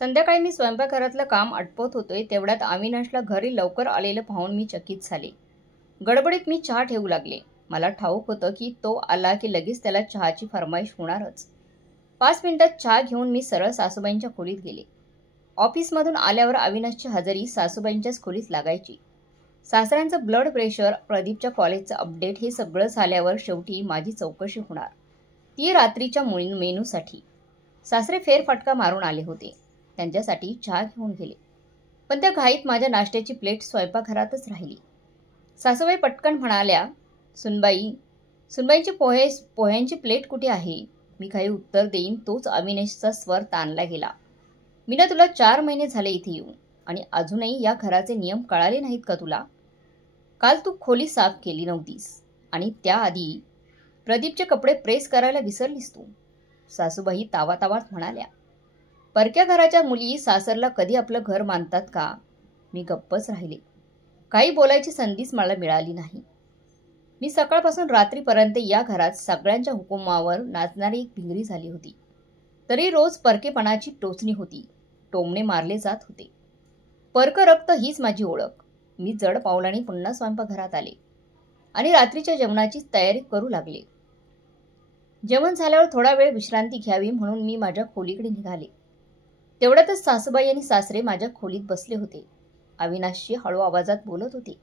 संध्याकाळी मी स्वयंपाकघरातलं काम आटपत होतोय तेवढ्यात अविनाशला घरी लवकर आलेलं पाहून मी चकित झाले. गडबडीत मी चहा ठेवू लागले. मला ठाऊक होतं की तो आला की लगेच त्याला चहाची फरमाईश होणारच. 5 मिनिटात चहा घेऊन मी सरळ सासूबाईंच्या खोलीत गेले. ऑफिसमधून आल्यावर अविनाशची हजेरी सासूबाईंच्याच खोलीत लागायची. सासऱ्यांचं ब्लड प्रेशर, प्रदीपच्या कॉलेजचं अपडेट हे सगळं झाल्यावर शेवटी माझी चौकशी होणार, ती रात्रीच्या मेनूसाठी. सासरे फेरफटका मारून आले होते. त्यांच्यासाठी चहा घेऊन गेले, पण त्या घाईत माझ्या नाश्त्याची प्लेट स्वयंपाकघरातच राहिली. सासूबाई पटकन म्हणाल्या, सुनबाईची पोह्यांची प्लेट कुठे आहे? मी काही उत्तर देईन तोच अविनाशचा स्वर ताणला गेला. मीना, तुला 4 महिने झाले इथे येऊन, आणि अजूनही या घराचे नियम कळाले नाहीत का तुला? काल तू खोली साफ केली नव्हतीस, आणि त्याआधी प्रदीपचे कपडे प्रेस करायला विसरलीस तू. सासूबाई तावातावात म्हणाल्या. परक्या घराच्या मुली सासरला कधी आपलं घर मानतात का? मी गप्पच राहिले. काही बोलायची संधीच मला मिळाली नाही. मी सकाळपासून रात्रीपर्यंत या घरात सगळ्यांच्या हुकुमावर नाचणारी एक भिंगरी झाली होती. तरी रोज परकेपणाची टोचणी होती, टोमणे मारले जात होते. परक रक्त हीच माझी ओळख. मी जड पावलाने पुन्हा स्वयंपाकघरात आले आणि रात्रीच्या जेवणाची तयारी करू लागले. जेवण झाल्यावर थोडा वेळ विश्रांती घ्यावी म्हणून मी माझ्या खोलीकडे निघाले. तेवढ्यातच सासूबाई आणि सासरे माझ्या खोलीत बसले होते. अविनाशशी हळू आवाजात बोलत होते.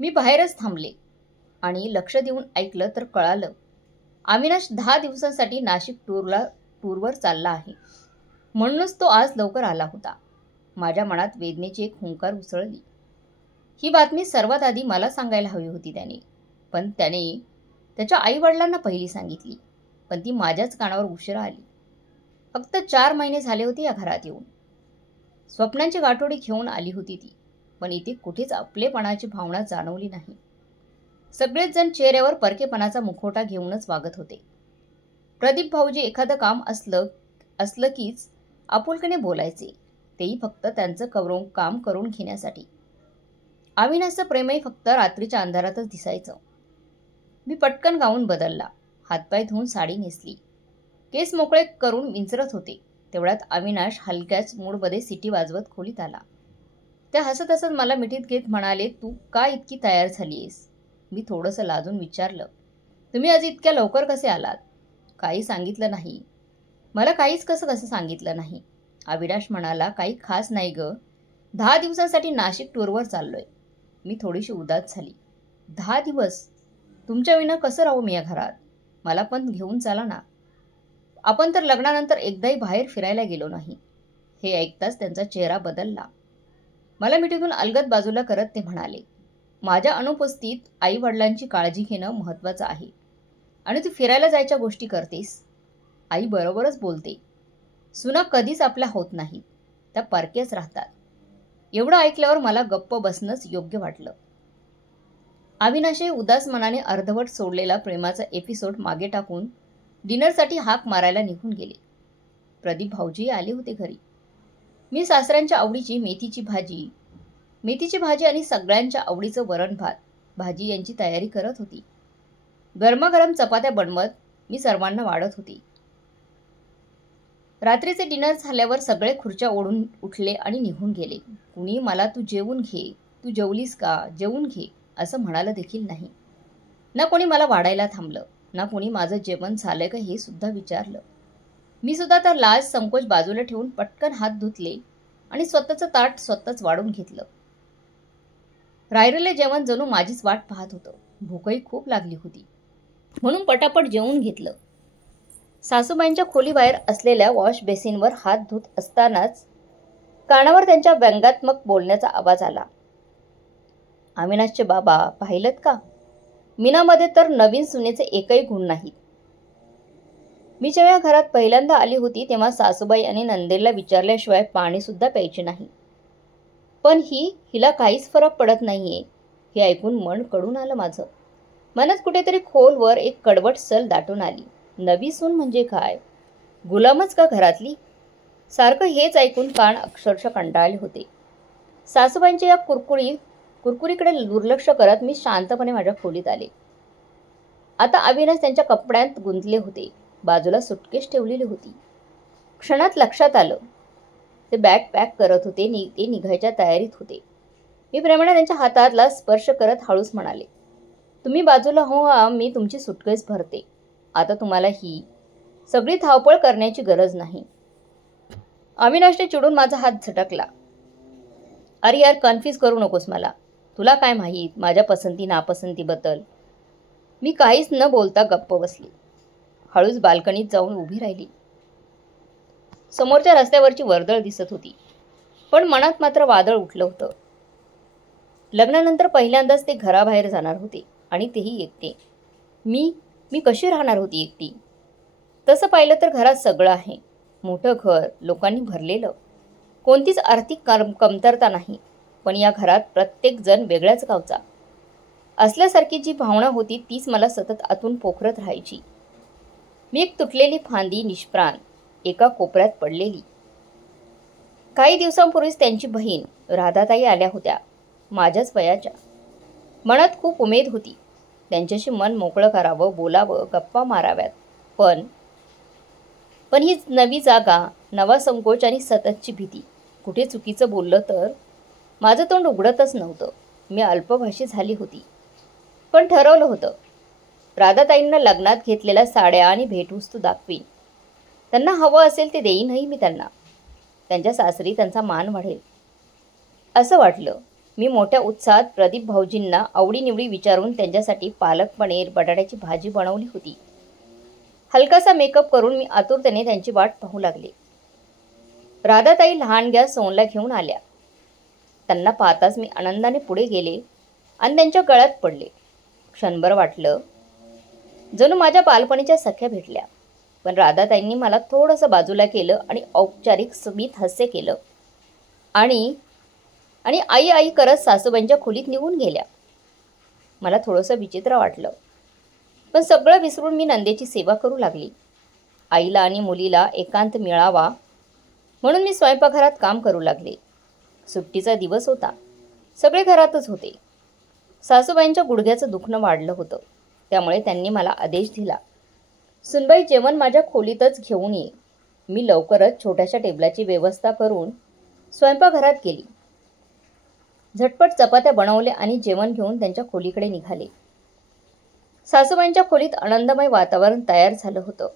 मी बाहेरच थांबले आणि लक्ष देऊन ऐकलं तर कळालं, अविनाश 10 दिवसांसाठी नाशिक टूरवर चालला आहे. म्हणूनच तो आज लवकर आला होता. माझ्या मनात वेदनेची एक हुंकार उसळली. ही बातमी सर्वात आधी मला सांगायला हवी होती त्याने, पण त्याने त्याच्या आईवडिलांना पहिली सांगितली. पण ती माझ्याच कानावर उशिरा आली. फक्त 4 महिने झाले होते या घरात येऊन. स्वप्नांची गाठोडी घेऊन आली होती ती, पण इथे कुठेच आपलेपणाची भावना जाणवली नाही. सगळेच जण चेहऱ्यावर परकेपणाचा मुखवटा घेऊनच वागत होते. प्रदीप भाऊजी एखादं काम असलं कीच आपुलकीने बोलायचे, तेही फक्त त्यांचं काम करून घेण्यासाठी. अविनाशचं प्रेमही फक्त रात्रीच्या अंधारातच दिसायचं. मी पटकन गाऊन बदलला, हातपाय धुवून साडी नेसली, केस मोकळे करून विंचरत होते. तेवढ्यात अविनाश हलक्याच मूडमध्ये सिटी वाजवत खोलीत आला. त्या हसत हसत मला मिठीत घेत म्हणाले, तू का इतकी तयार झालीयस? मी थोडंसं लाजून विचारलं, तुम्ही आज इतक्या लवकर कसे आलात? काही सांगितलं नाही. मला काहीच कसं सांगितलं नाही. अविनाश म्हणाला, काही खास नाही ग, 10 दिवसांसाठी नाशिक टूरवर चाललोय. मी थोडीशी उदास झाली. 10 दिवस? तुमच्या विना कसं राहू मी या घरात? मला पण घेऊन चला ना. आपण तर लग्नानंतर एकदाही बाहेर फिरायला गेलो नाही. हे ऐकताच त्यांचा चेहरा बदलला. मला मिठीतून अलगद बाजूला करत ते म्हणाले, माझ्या अनुपस्थितीत आई वडिलांची काळजी घेणं महत्त्वाचं आहे, आणि तू फिरायला जायच्या गोष्टी करतेस. आई बरोबरच बोलते. सुना कधीच आपल्या होत नाहीत, त्या परक्याच राहतात. एवढं ऐकल्यावर मला गप्प बसणंच योग्य वाटलं. अविनाशही उदास मनाने अर्धवट सोडलेला प्रेमाचा एपिसोड मागे टाकून डिनरसाठी हाक मारायला निघून गेले. प्रदीप भाऊजी आले होते घरी. मी सासऱ्यांच्या आवडीची मेथीची भाजी आणि सगळ्यांच्या आवडीचं वरण भात भाजी यांची तयारी करत होती. गरमागरम चपात्या बनवत मी सर्वांना वाढत होती. रात्रीचे डिनर झाल्यावर सगळे खुर्च्या ओढून उठले आणि निघून गेले. कुणी मला तू जेवून घे, तू जेवलीस का, जेवून घे असं म्हणालं देखील नाही. ना कोणी मला वाढायला थांबलं, ना कोणी माझं जेवण झालं का हे सुद्धा विचारलं. मी सुद्धा तर लाज संकोच बाजूला ठेवून पटकन हात धुतले आणि स्वतःचं ताट स्वतःच वाढून घेतलं. राहिलेले जेवण जणू माझीच वाट पाहत होतं. भूकही खूप लागली होती, म्हणून पटापट जेवून घेतलं. सासूबाईंच्या खोलीबाहेर असलेल्या वॉश बेसिनवर हात धुत असतानाच कानावर त्यांच्या व्यंगात्मक बोलण्याचा आवाज आला. अविनाशचे बाबा पाहिलत का? मीनामध्ये तर नवीन सुनेचे एकही गुण नाहीत. मी जेव्हा घरात पहिल्यांदा आली होती तेव्हा सासूबाई आणि नंदेला विचारल्याशिवाय पाणी सुद्धा प्यायचे नाही. पण हिला काहीच फरक पडत नाहीये हे ऐकून मन कडून आलं माझं. मनात कुठेतरी खोलवर एक कडवट सल दाटून आली. नवी सून म्हणजे काय? गुलामच का घरातली? सारखं हेच ऐकून कान अक्षरशः कंटाळले होते. सासूबाईंच्या या कुरकुरीकडे दुर्लक्ष करत मी शांतपणे माझ्या खोलीत आले. आता अविनाश त्यांच्या कपड्यात गुंतले होते. बाजूला सुटकेस ठेवलेली होती. क्षणात लक्षात आलं, ते बॅग पॅक करत होते. ते निघायच्या तयारीत होते. मी प्रेमाने त्यांच्या हातातला स्पर्श करत हळूच म्हणाले, तुम्ही बाजूला हो, मी तुमची सुटकेस भरते. आता तुम्हाला ही सगळी धावपळ करण्याची गरज नाही. अविनाशने चिडून माझा हात झटकला. अरे यार, कन्फ्यूज करू नकोस मला. तुला काय माहीत माझ्या पसंती नापसंतीबद्दल. मी काहीच न बोलता गप्प बसली. हळूच बाल्कनीत जाऊन उभी राहिली. समोरच्या रस्त्यावरची वर्दळ दिसत होती, पण मनात मात्र वादळ उठलं होतं. लग्नानंतर पहिल्यांदाच ते घराबाहेर जाणार होते आणि तेही एकटे. मी कशी राहणार होती एकटी? तसं पाहिलं तर घरात सगळं आहे. मोठं घर, लोकांनी भरलेलं, कोणतीच आर्थिक कमतरता नाही. पण या घरात प्रत्येक जण वेगळ्याच गावचा असल्यासारखी जी भावना होती तीच मला सतत आतून पोखरत राहायची. मी एक तुटलेली फांदी, निष्प्राण एका कोपऱ्यात पडलेली. काही दिवसांपूर्वीच त्यांची बहीण राधाताई आल्या होत्या, माझ्याच वयाच्या. मनात खूप उमेद होती त्यांच्याशी मन मोकळं करावं, बोलावं, गप्पा माराव्यात. पण ही नवी जागा, नवा संकोच आणि सततची भीती. कुठे चुकीचं बोललं तर? माझं तोंड उघडतच नव्हतं. मी अल्पभाषी झाली होती. पण ठरवलं होतं, राधाताईंना लग्नात घेतलेल्या साड्या आणि भेटवस्तू दाखवीन. त्यांना हवं असेल ते देईनही मी त्यांना. त्यांच्या सासरी त्यांचा मान वाढेल असं वाटलं. मी मोठ्या उत्साहात प्रदीप भाऊजींना आवडीनिवडी विचारून त्यांच्यासाठी पालक पनीर, बटाट्याची भाजी बनवली होती. हलकासा मेकअप करून मी आतुरतेने त्यांची वाट पाहू लागले. राधाताई लहान गॅस सोनला घेऊन आल्या. त्यांना पाहताच मी आनंदाने पुढे गेले आणि त्यांच्या गळ्यात पडले. क्षणभर वाटलं जणू माझ्या बालपणीच्या सख्या भेटल्या. पण राधाताईंनी मला थोडंसं बाजूला केलं आणि औपचारिक स्मित हास्य केलं आणि आई आई करत सासूबाईंच्या खोलीत निघून गेल्या. मला थोडंसं विचित्र वाटलं, पण सगळं विसरून मी नंदेची सेवा करू लागली. आईला आणि मुलीला एकांत मिळावा म्हणून मी स्वयंपाकघरात काम करू लागले. सुट्टीचा दिवस होता. सगळे घरातच होते. सासूबाईंच्या गुडघ्याचं दुखणं वाढलं होतं, त्यामुळे त्यांनी मला आदेश दिला, सुनबाई जेवण माझ्या खोलीतच घेऊन ये. मी लवकरच छोट्याशा टेबलाची व्यवस्था करून स्वयंपाकघरात गेली. झटपट चपात्या बनवल्या आणि जेवण घेऊन त्यांच्या खोलीकडे निघाले. सासूबाईंच्या खोलीत आनंदमय वातावरण तयार झालं होतं.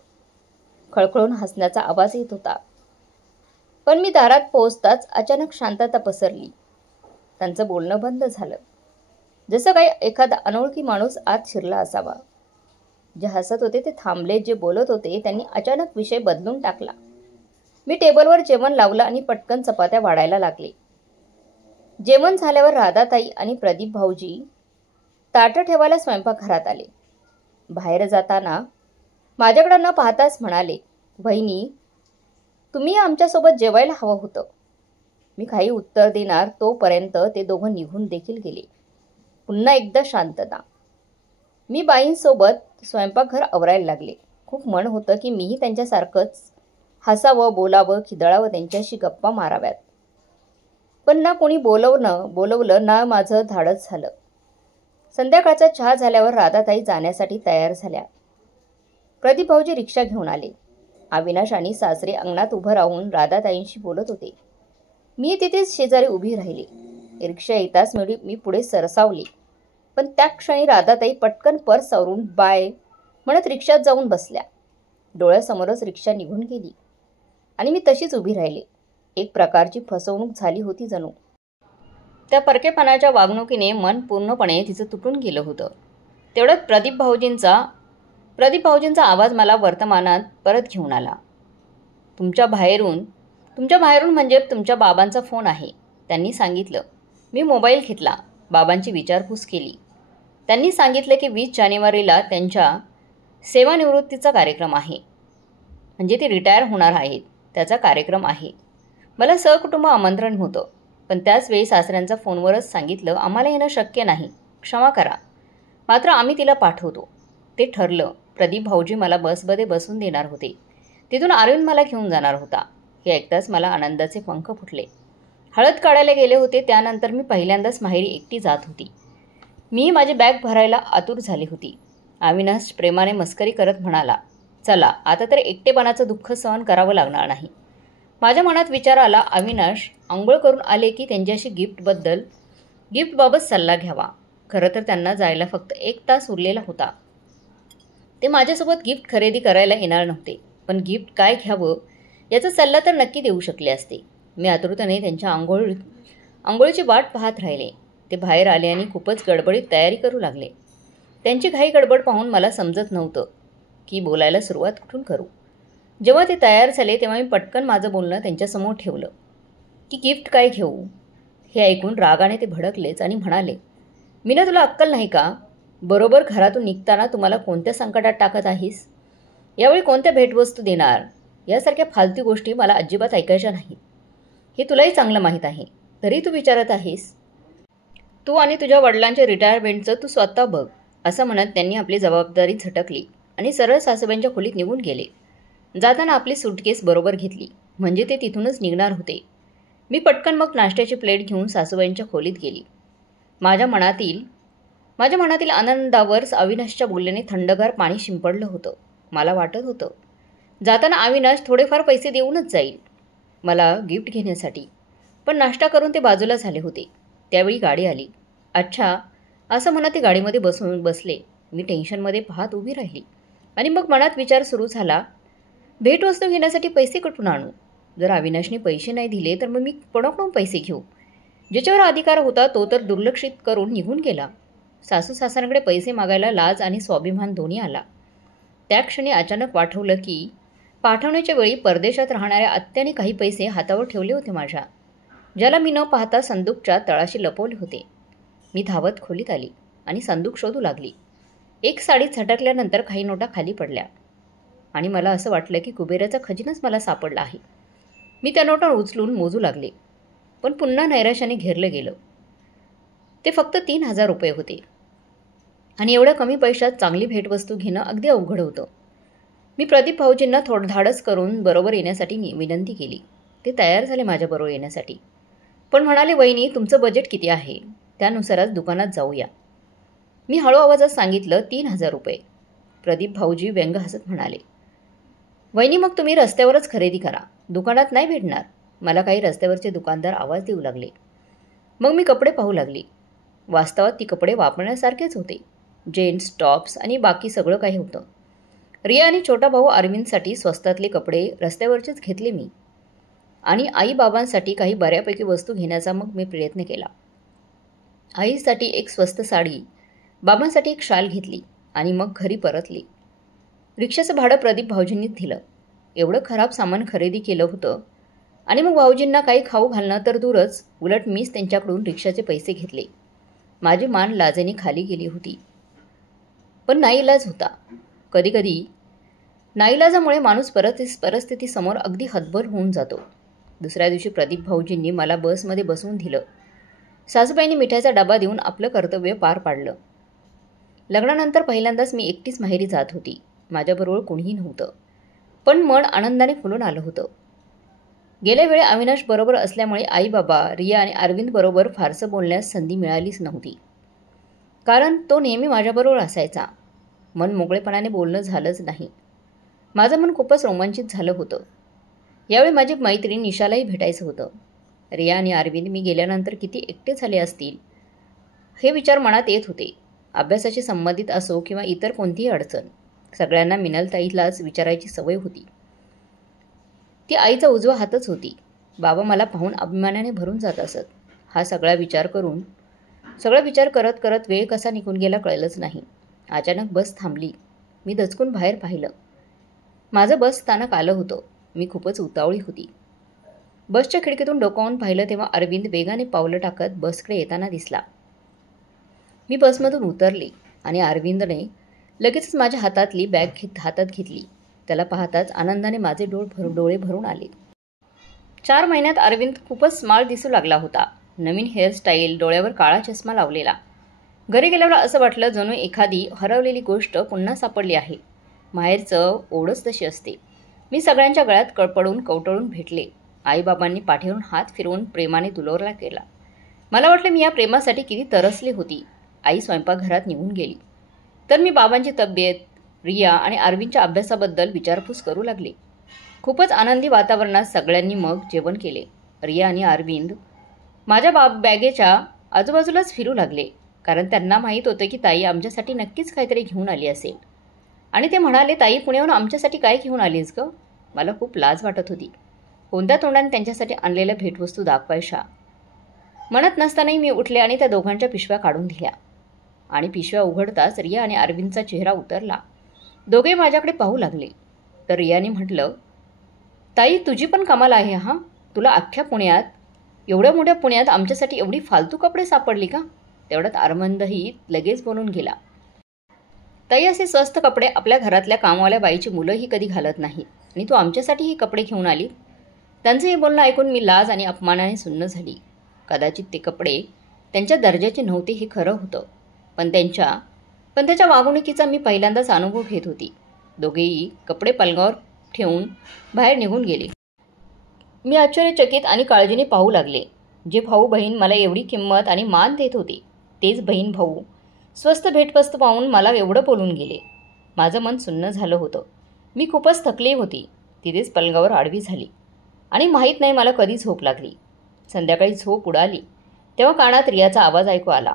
खळखळून हसण्याचा आवाज येत होता. पण मी दारात पोहोचताच अचानक शांतता पसरली. त्यांचं बोलणं बंद झालं, जसं काही एखादा अनोळखी माणूस आत शिरला असावा. जे हसत होते ते थांबले. जे बोलत होते त्यांनी अचानक विषय बदलून टाकला. मी टेबलवर जेवण लावलं आणि पटकन चपात्या वाढायला लागले. जेवण झाल्यावर राधाताई आणि प्रदीप भाऊजी ताटं ठेवायला स्वयंपाकघरात आले. बाहेर जाताना माझ्याकडं न पाहताच म्हणाले, बहिणी, तुम्ही आमच्यासोबत जेवायला हवं होतं. मी काही उत्तर देणार तोपर्यंत ते दोघं निघून देखील गेले. पुन्हा एकदा शांतता. मी बाईंसोबत स्वयंपाकघर आवरायला लागले. खूप मन होतं की मीही त्यांच्यासारखंच हसावं, बोलावं, खिदळावं, त्यांच्याशी गप्पा माराव्यात. पण ना कोणी बोलवलं ना माझं धाडस झालं. संध्याकाळचा चहा झाल्यावर राधाताई जाण्यासाठी तयार झाल्या. प्रदीप भाऊजी रिक्षा घेऊन आले. अविनाश आणि सासरे अंगणात उभं राहून राधाताईंशी बोलत होते. मी तिथेच शेजारी उभी राहिली. रिक्षा येताच मी पुढे सरसावले. पण त्या क्षणी राधाताई पटकन पर्स आवरून बाय म्हणत रिक्षात जाऊन बसल्या. डोळ्यासमोरच रिक्षा निघून गेली आणि मी तशीच उभी राहिले. एक प्रकारची फसवणूक झाली होती जणू. त्या परकेपणाच्या वागणुकीने मन पूर्णपणे तिचं तुटून गेलं होतं. तेवढ्यात प्रदीप भाऊजींचा आवाज मला वर्तमानात परत घेऊन आला. तुमच्या बाहेरून म्हणजे तुमच्या बाबांचा फोन आहे, त्यांनी सांगितलं. मी मोबाईल घेतला. बाबांची विचारपूस केली. त्यांनी सांगितलं की 20 जानेवारीला त्यांच्या सेवानिवृत्तीचा कार्यक्रम आहे. म्हणजे ते रिटायर होणार आहेत, त्याचा कार्यक्रम आहे. मला सहकुटुंब आमंत्रण होतं, पण त्याच वेळी सासऱ्यांचा फोनवरच सांगितलं, आम्हाला येणं शक्य नाही, क्षमा करा, मात्र आम्ही तिला पाठवतो. ते ठरलं. प्रदीप भाऊजी मला बसमध्ये बसून देणार होते. तिथून अरविंद मला घेऊन जाणार होता. हे ऐकताच मला आनंदाचे पंख फुटले. हळद काढायला गेले होते, त्यानंतर मी पहिल्यांदाच माहेरी एकटी जात होती. मी माझी बॅग भरायला आतुर झाली होती. अविनाश प्रेमाने मस्करी करत म्हणाला, चला आता तर एकटेपणाचं दुःख सहन करावं लागणार नाही. माझ्या मनात विचार आला, अविनाश अंघोळ करून आले की त्यांच्याशी गिफ्टबाबत सल्ला घ्यावा. खरं तर त्यांना जायला फक्त 1 तास उरलेला होता. ते माझ्यासोबत गिफ्ट खरेदी करायला येणार नव्हते, पण गिफ्ट काय घ्यावं याचा सल्ला तर नक्की देऊ शकले असते. मी आतुरतेने त्यांच्या आंघोळीची वाट पाहत राहिले. ते बाहेर आले आणि खूपच गडबडीत तयारी करू लागले. त्यांची घाई गडबड पाहून मला समजत नव्हतं की बोलायला सुरुवात कुठून करू. जेव्हा ते तयार झाले तेव्हा मी पटकन माझं बोलणं त्यांच्यासमोर ठेवलं की गिफ्ट काय घेऊ. हे ऐकून रागाने ते भडकलेच आणि म्हणाले, मीना तुला अक्कल नाही का? बरोबर घरातून निघताना तुम्हाला कोणत्या संकटात टाकत आहेस? यावेळी कोणत्या भेटवस्तू देणार यासारख्या फालतू गोष्टी मला अजिबात ऐकायच्या नाहीत. हे तुलाही चांगलं माहीत आहे, तरी तू विचारत आहेस. तू आणि तुझ्या वडिलांच्या रिटायरमेंटचं तू स्वतः बघ, असं म्हणत त्यांनी आपली जबाबदारी झटकली आणि सरळ सासूबाईंच्या खोलीत निघून गेले. जाताना आपली सूटकेस बरोबर घेतली, म्हणजे ते तिथूनच निघणार होते. मी पटकन मग नाश्त्याची प्लेट घेऊन सासूबाईंच्या खोलीत गेली. माझ्या मनातील आनंदावर अविनाशच्या बोलण्याने थंडगार पाणी शिंपडलं होतं. मला वाटत होतं जाताना अविनाश थोडेफार पैसे देऊनच जाईल मला गिफ्ट घेण्यासाठी, पण नाश्ता करून ते बाजूला झाले होते. त्यावेळी गाडी आली. अच्छा, असं म्हणत ते गाडीमध्ये बसले. मी टेन्शनमध्ये पाहत उभी राहिली आणि मग मनात विचार सुरू झाला, भेटवस्तू घेण्यासाठी पैसे कुठून आणू? जर अविनाशने पैसे नाही दिले तर मग मी कोणाकडून पैसे घेऊ? ज्याच्यावर अधिकार होता तो तर दुर्लक्षित करून निघून गेला. सासू सासऱ्यांकडे पैसे मागायला लाज आणि स्वाभिमान दोन्ही आला. त्या क्षणी अचानक आठवलं की पाठवण्याच्या वेळी परदेशात राहणाऱ्या आत्याने काही पैसे हातावर ठेवले होते माझ्या, ज्याला मी न पाहता संदूकच्या तळाशी लपवले होते. मी धावत खोलीत आली आणि संदूक शोधू लागली. एक साडी झटकल्यानंतर काही नोटा खाली पडल्या आणि मला असं वाटलं की कुबेराचा खजिनाच मला सापडला आहे. मी त्या नोटा उचलून मोजू लागले, पण पुन्हा नैराश्याने घेरलं गेलं. ते फक्त 3,000 रुपये होते आणि एवढ्या कमी पैशात चांगली भेटवस्तू घेणं अगदी अवघड होतं. मी प्रदीप भाऊजींना थोडं धाडस करून बरोबर येण्यासाठी विनंती केली. ते तयार झाले माझ्याबरोबर येण्यासाठी, पण म्हणाले, वहिनी तुमचं बजेट किती आहे? त्यानुसारच दुकानात जाऊया. मी हळू आवाजात सांगितलं, 3,000 रुपये. प्रदीप भाऊजी व्यंग हसत म्हणाले, वहिनी मग तुम्ही रस्त्यावरच खरेदी करा, दुकानात नाही भेटणार. मला काही रस्त्यावरचे दुकानदार आवाज देऊ लागले. मग मी कपडे पाहू लागली. वास्तवात ती कपडे वापरण्यासारखेच होते. जीन्स, टॉप्स आणि बाकी सगळं काही होतं. रिया आणि छोटा भाऊ अरविंदसाठी स्वस्तातले कपडे रस्त्यावरचेच घेतले मी, आणि आईबाबांसाठी काही बऱ्यापैकी वस्तू घेण्याचा मग मी प्रयत्न केला. आईसाठी एक स्वस्त साडी, बाबांसाठी एक शाल घेतली आणि मग घरी परतली. रिक्षाचं भाडं प्रदीप भाऊजींनीच दिलं. एवढं खराब सामान खरेदी केलं होतं आणि मग भाऊजींना काही खाऊ घालणं तर दूरच, उलट मीच त्यांच्याकडून रिक्षाचे पैसे घेतले. माझी मान लाजेने खाली गेली होती, पण नाईलाज होता. कधीकधी नाईलाजामुळे माणूस परिस्थितीसमोर अगदी हतबल होऊन जातो. दुसऱ्या दिवशी प्रदीप भाऊजींनी मला बसमध्ये बसवून दिलं. सासूबाईंनी मिठाईचा डबा देऊन आपलं कर्तव्य पार पाडलं. लग्नानंतर पहिल्यांदाच मी एकटीच माहेरी जात होती. माझ्याबरोबर कोणीही नव्हतं, पण मन आनंदाने फुलून आलं होतं. गेल्या वेळी अविनाश बरोबर असल्यामुळे आई बाबा, रिया आणि अरविंद बरोबर फारसं बोलण्यास संधी मिळालीच नव्हती, कारण तो नेहमी माझ्याबरोबर असायचा. मन मोकळेपणाने बोलणं झालंच नाही. माझं मन खूपच रोमांचित झालं होतं. यावेळी माझी मैत्रीण निशालाही भेटायचं होतं. रिया आणि अरविंद मी गेल्यानंतर किती एकटे झाले असतील हे विचार मनात येत होते. अभ्यासाशी संबंधित असो किंवा इतर कोणतीही अडचण, सगळ्यांना मिनलताईलाच विचारायची सवय होती. ती आईचा उजवा हातच होती. बाबा मला पाहून अभिमानाने भरून जात असत. हा सगळा विचार करत करत वेळ कसा निघून गेला कळलंच नाही. अचानक बस थांबली. मी दचकून बाहेर पाहिलं. माझं बस स्थानक आलं होतं. मी खूपच उतावळी होती. बसच्या खिडकीतून डोकावून पाहिलं तेव्हा अरविंद वेगाने पावलं टाकत बसकडे येताना दिसला. मी बसमधून उतरले आणि अरविंदने लगेचच माझ्या हातातली बॅग हातात घेतली. त्याला पाहताच आनंदाने माझे डोळे भरून आले. 4 महिन्यात अरविंद खूपच स्मार्ट दिसू लागला होता. नवीन हेअरस्टाईल, डोळ्यावर काळा चष्मा लावलेला. घरी गेल्यावर असं वाटलं जणू एखादी हरवलेली गोष्ट पुन्हा सापडली आहे. माहेरचं ओढच तशी असते. मी सगळ्यांच्या गळ्यात कवटळून भेटले. आईबाबांनी पाठीवरून हात फिरवून प्रेमाने दुलावला केला. मला वाटलं मी या प्रेमासाठी किती तरसली होती. आई स्वयंपाकघरात निघून गेली तर मी बाबांची तब्येत, रिया आणि अरविंदच्या अभ्यासाबद्दल विचारपूस करू लागले. खूपच आनंदी वातावरणात सगळ्यांनी मग जेवण केले. रिया आणि अरविंद माझ्या बॅगेच्या आजूबाजूलाच फिरू लागले, कारण त्यांना माहीत होतं की ताई आमच्यासाठी नक्कीच काहीतरी घेऊन आली असेल. आणि ते म्हणाले, ताई पुण्याहून आमच्यासाठी काय घेऊन आलीस गं? मला खूप लाज वाटत होती. कोणत्या तोंडाने त्यांच्यासाठी आणलेल्या भेटवस्तू दाखवायच्या म्हणत नसतानाही मी उठले आणि त्या दोघांच्या पिशव्या काढून दिल्या. आणि पिशव्या उघडताच रिया आणि अरविंदचा चेहरा उतरला. दोघे माझ्याकडे पाहू लागले. तर रियाने म्हटलं, ताई तुझी पण कमाल आहे हां. तुला अख्ख्या पुण्यात, एवढ्या मोठ्या पुण्यात आमच्यासाठी एवढी फालतू कपडे सापडली का? तेवढ्यात आरमंदही लगेच बोलून गेला, ताई असे स्वस्त कपडे आपल्या घरातल्या कामवाल्या बाईची मुलंही कधी घालत नाहीत आणि तू आमच्यासाठी ही कपडे घेऊन आली. त्यांचं हे बोलणं ऐकून मी लाज आणि अपमानाने सुन्न झाली. कदाचित ते कपडे त्यांच्या दर्जाचे नव्हते हे खरं होतं, पण त्याच्या वागणुकीचा मी पहिल्यांदाच अनुभव घेत होती. दोघेही कपडे पलंगावर ठेवून बाहेर निघून गेले. मी आश्चर्यचकित आणि काळजीने पाहू लागले. जे भाऊ बहीण मला एवढी किंमत आणि मान देत होते, तेच बहीण भाऊ स्वस्त भेटवस्तू पाहून मला एवढं बोलून गेले. माझं मन सुन्न झालं होतं. मी खूपच थकली होती. तिथेच पलंगावर आडवी झाली आणि माहीत नाही मला कधी झोप लागली. संध्याकाळी झोप उडाली तेव्हा कानात रियाचा आवाज ऐकू आला.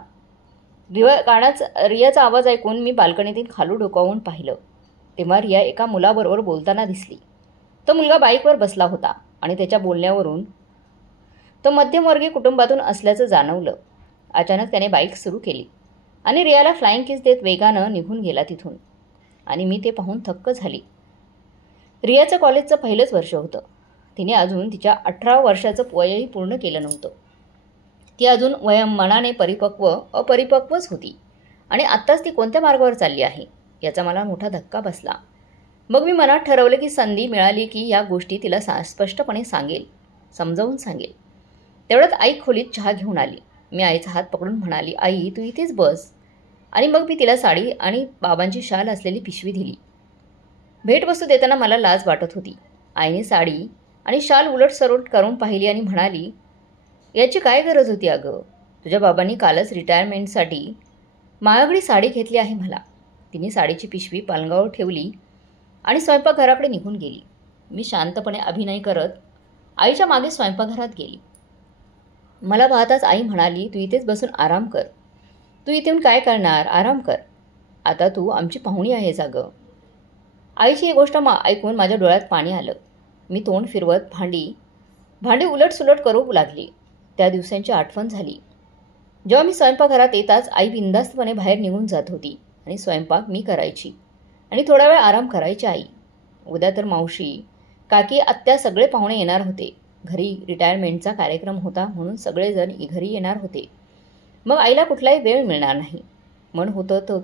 रियाचा आवाज ऐकून मी बाल्कनीतून खालू डोकावून पाहिलं तेव्हा रिया एका मुलाबरोबर बोलताना दिसली. तो मुलगा बाईकवर बसला होता आणि त्याच्या बोलण्यावरून तो मध्यमवर्गीय कुटुंबातून असल्याचं जाणवलं. अचानक त्याने बाईक सुरू केली आणि रियाला फ्लाइंग किस देत वेगानं निघून गेला तिथून. आणि मी ते पाहून थक्क झाली. रियाचं कॉलेजचं पहिलंच वर्ष होतं. तिने अजून तिच्या 18 वर्षाचं वयही पूर्ण केलं नव्हतं. ती अजून मनाने अपरिपक्वच होती आणि आत्ताच ती कोणत्या मार्गावर चालली आहे याचा मला मोठा धक्का बसला. मग मी मनात ठरवलं की संधी मिळाली की या गोष्टी तिला स्पष्टपणे समजावून सांगेल. तेवढ्यात आई खोलीत चहा घेऊन आली. मी आईचा हात पकडून म्हणाली, आई तू इथेच बस. आणि मग मी तिला साडी आणि बाबांची शाल असलेली पिशवी दिली. भेटवस्तू देताना मला लाज वाटत होती. आईने साडी आणि शाल उलटसरोट करून पाहिली आणि म्हणाली, याची काय गरज होती अगं? तुझ्या बाबांनी कालच रिटायरमेंटसाठी महागडी साडी घेतली आहे मला. तिने साडीची पिशवी पलंगावर ठेवली आणि स्वयंपाकघराकडे निघून गेली. मी शांतपणे अभिनय करत आईच्या मागे स्वयंपाकघरात गेली. मला पाहताच आई म्हणाली, तू इथेच बसून आराम कर. तू इथून काय करणार? आराम कर. आता तू आमची पाहुणी आहेस अगं. आईची ही गोष्ट ऐकून माझ्या डोळ्यात पाणी आलं. मी तोंड फिरवत भांडी उलटसुलट करू लागली. त्या दिवसांची आठवण झाली जेव्हा मी स्वयंपाकघरात येताच आई बिनधास्तपणे बाहेर निघून जात होती आणि स्वयंपाक मी करायची आणि थोडा वेळ आराम करायची आई. उद्या तर मावशी, काकी, आत्या सगळे पाहुणे येणार होते. घरी रिटायरमेंटचा कार्यक्रम होता म्हणून सगळेजण घरी येणार होते. मग आईला कुठलाही वेळ मिळणार नाही. मन होत होतं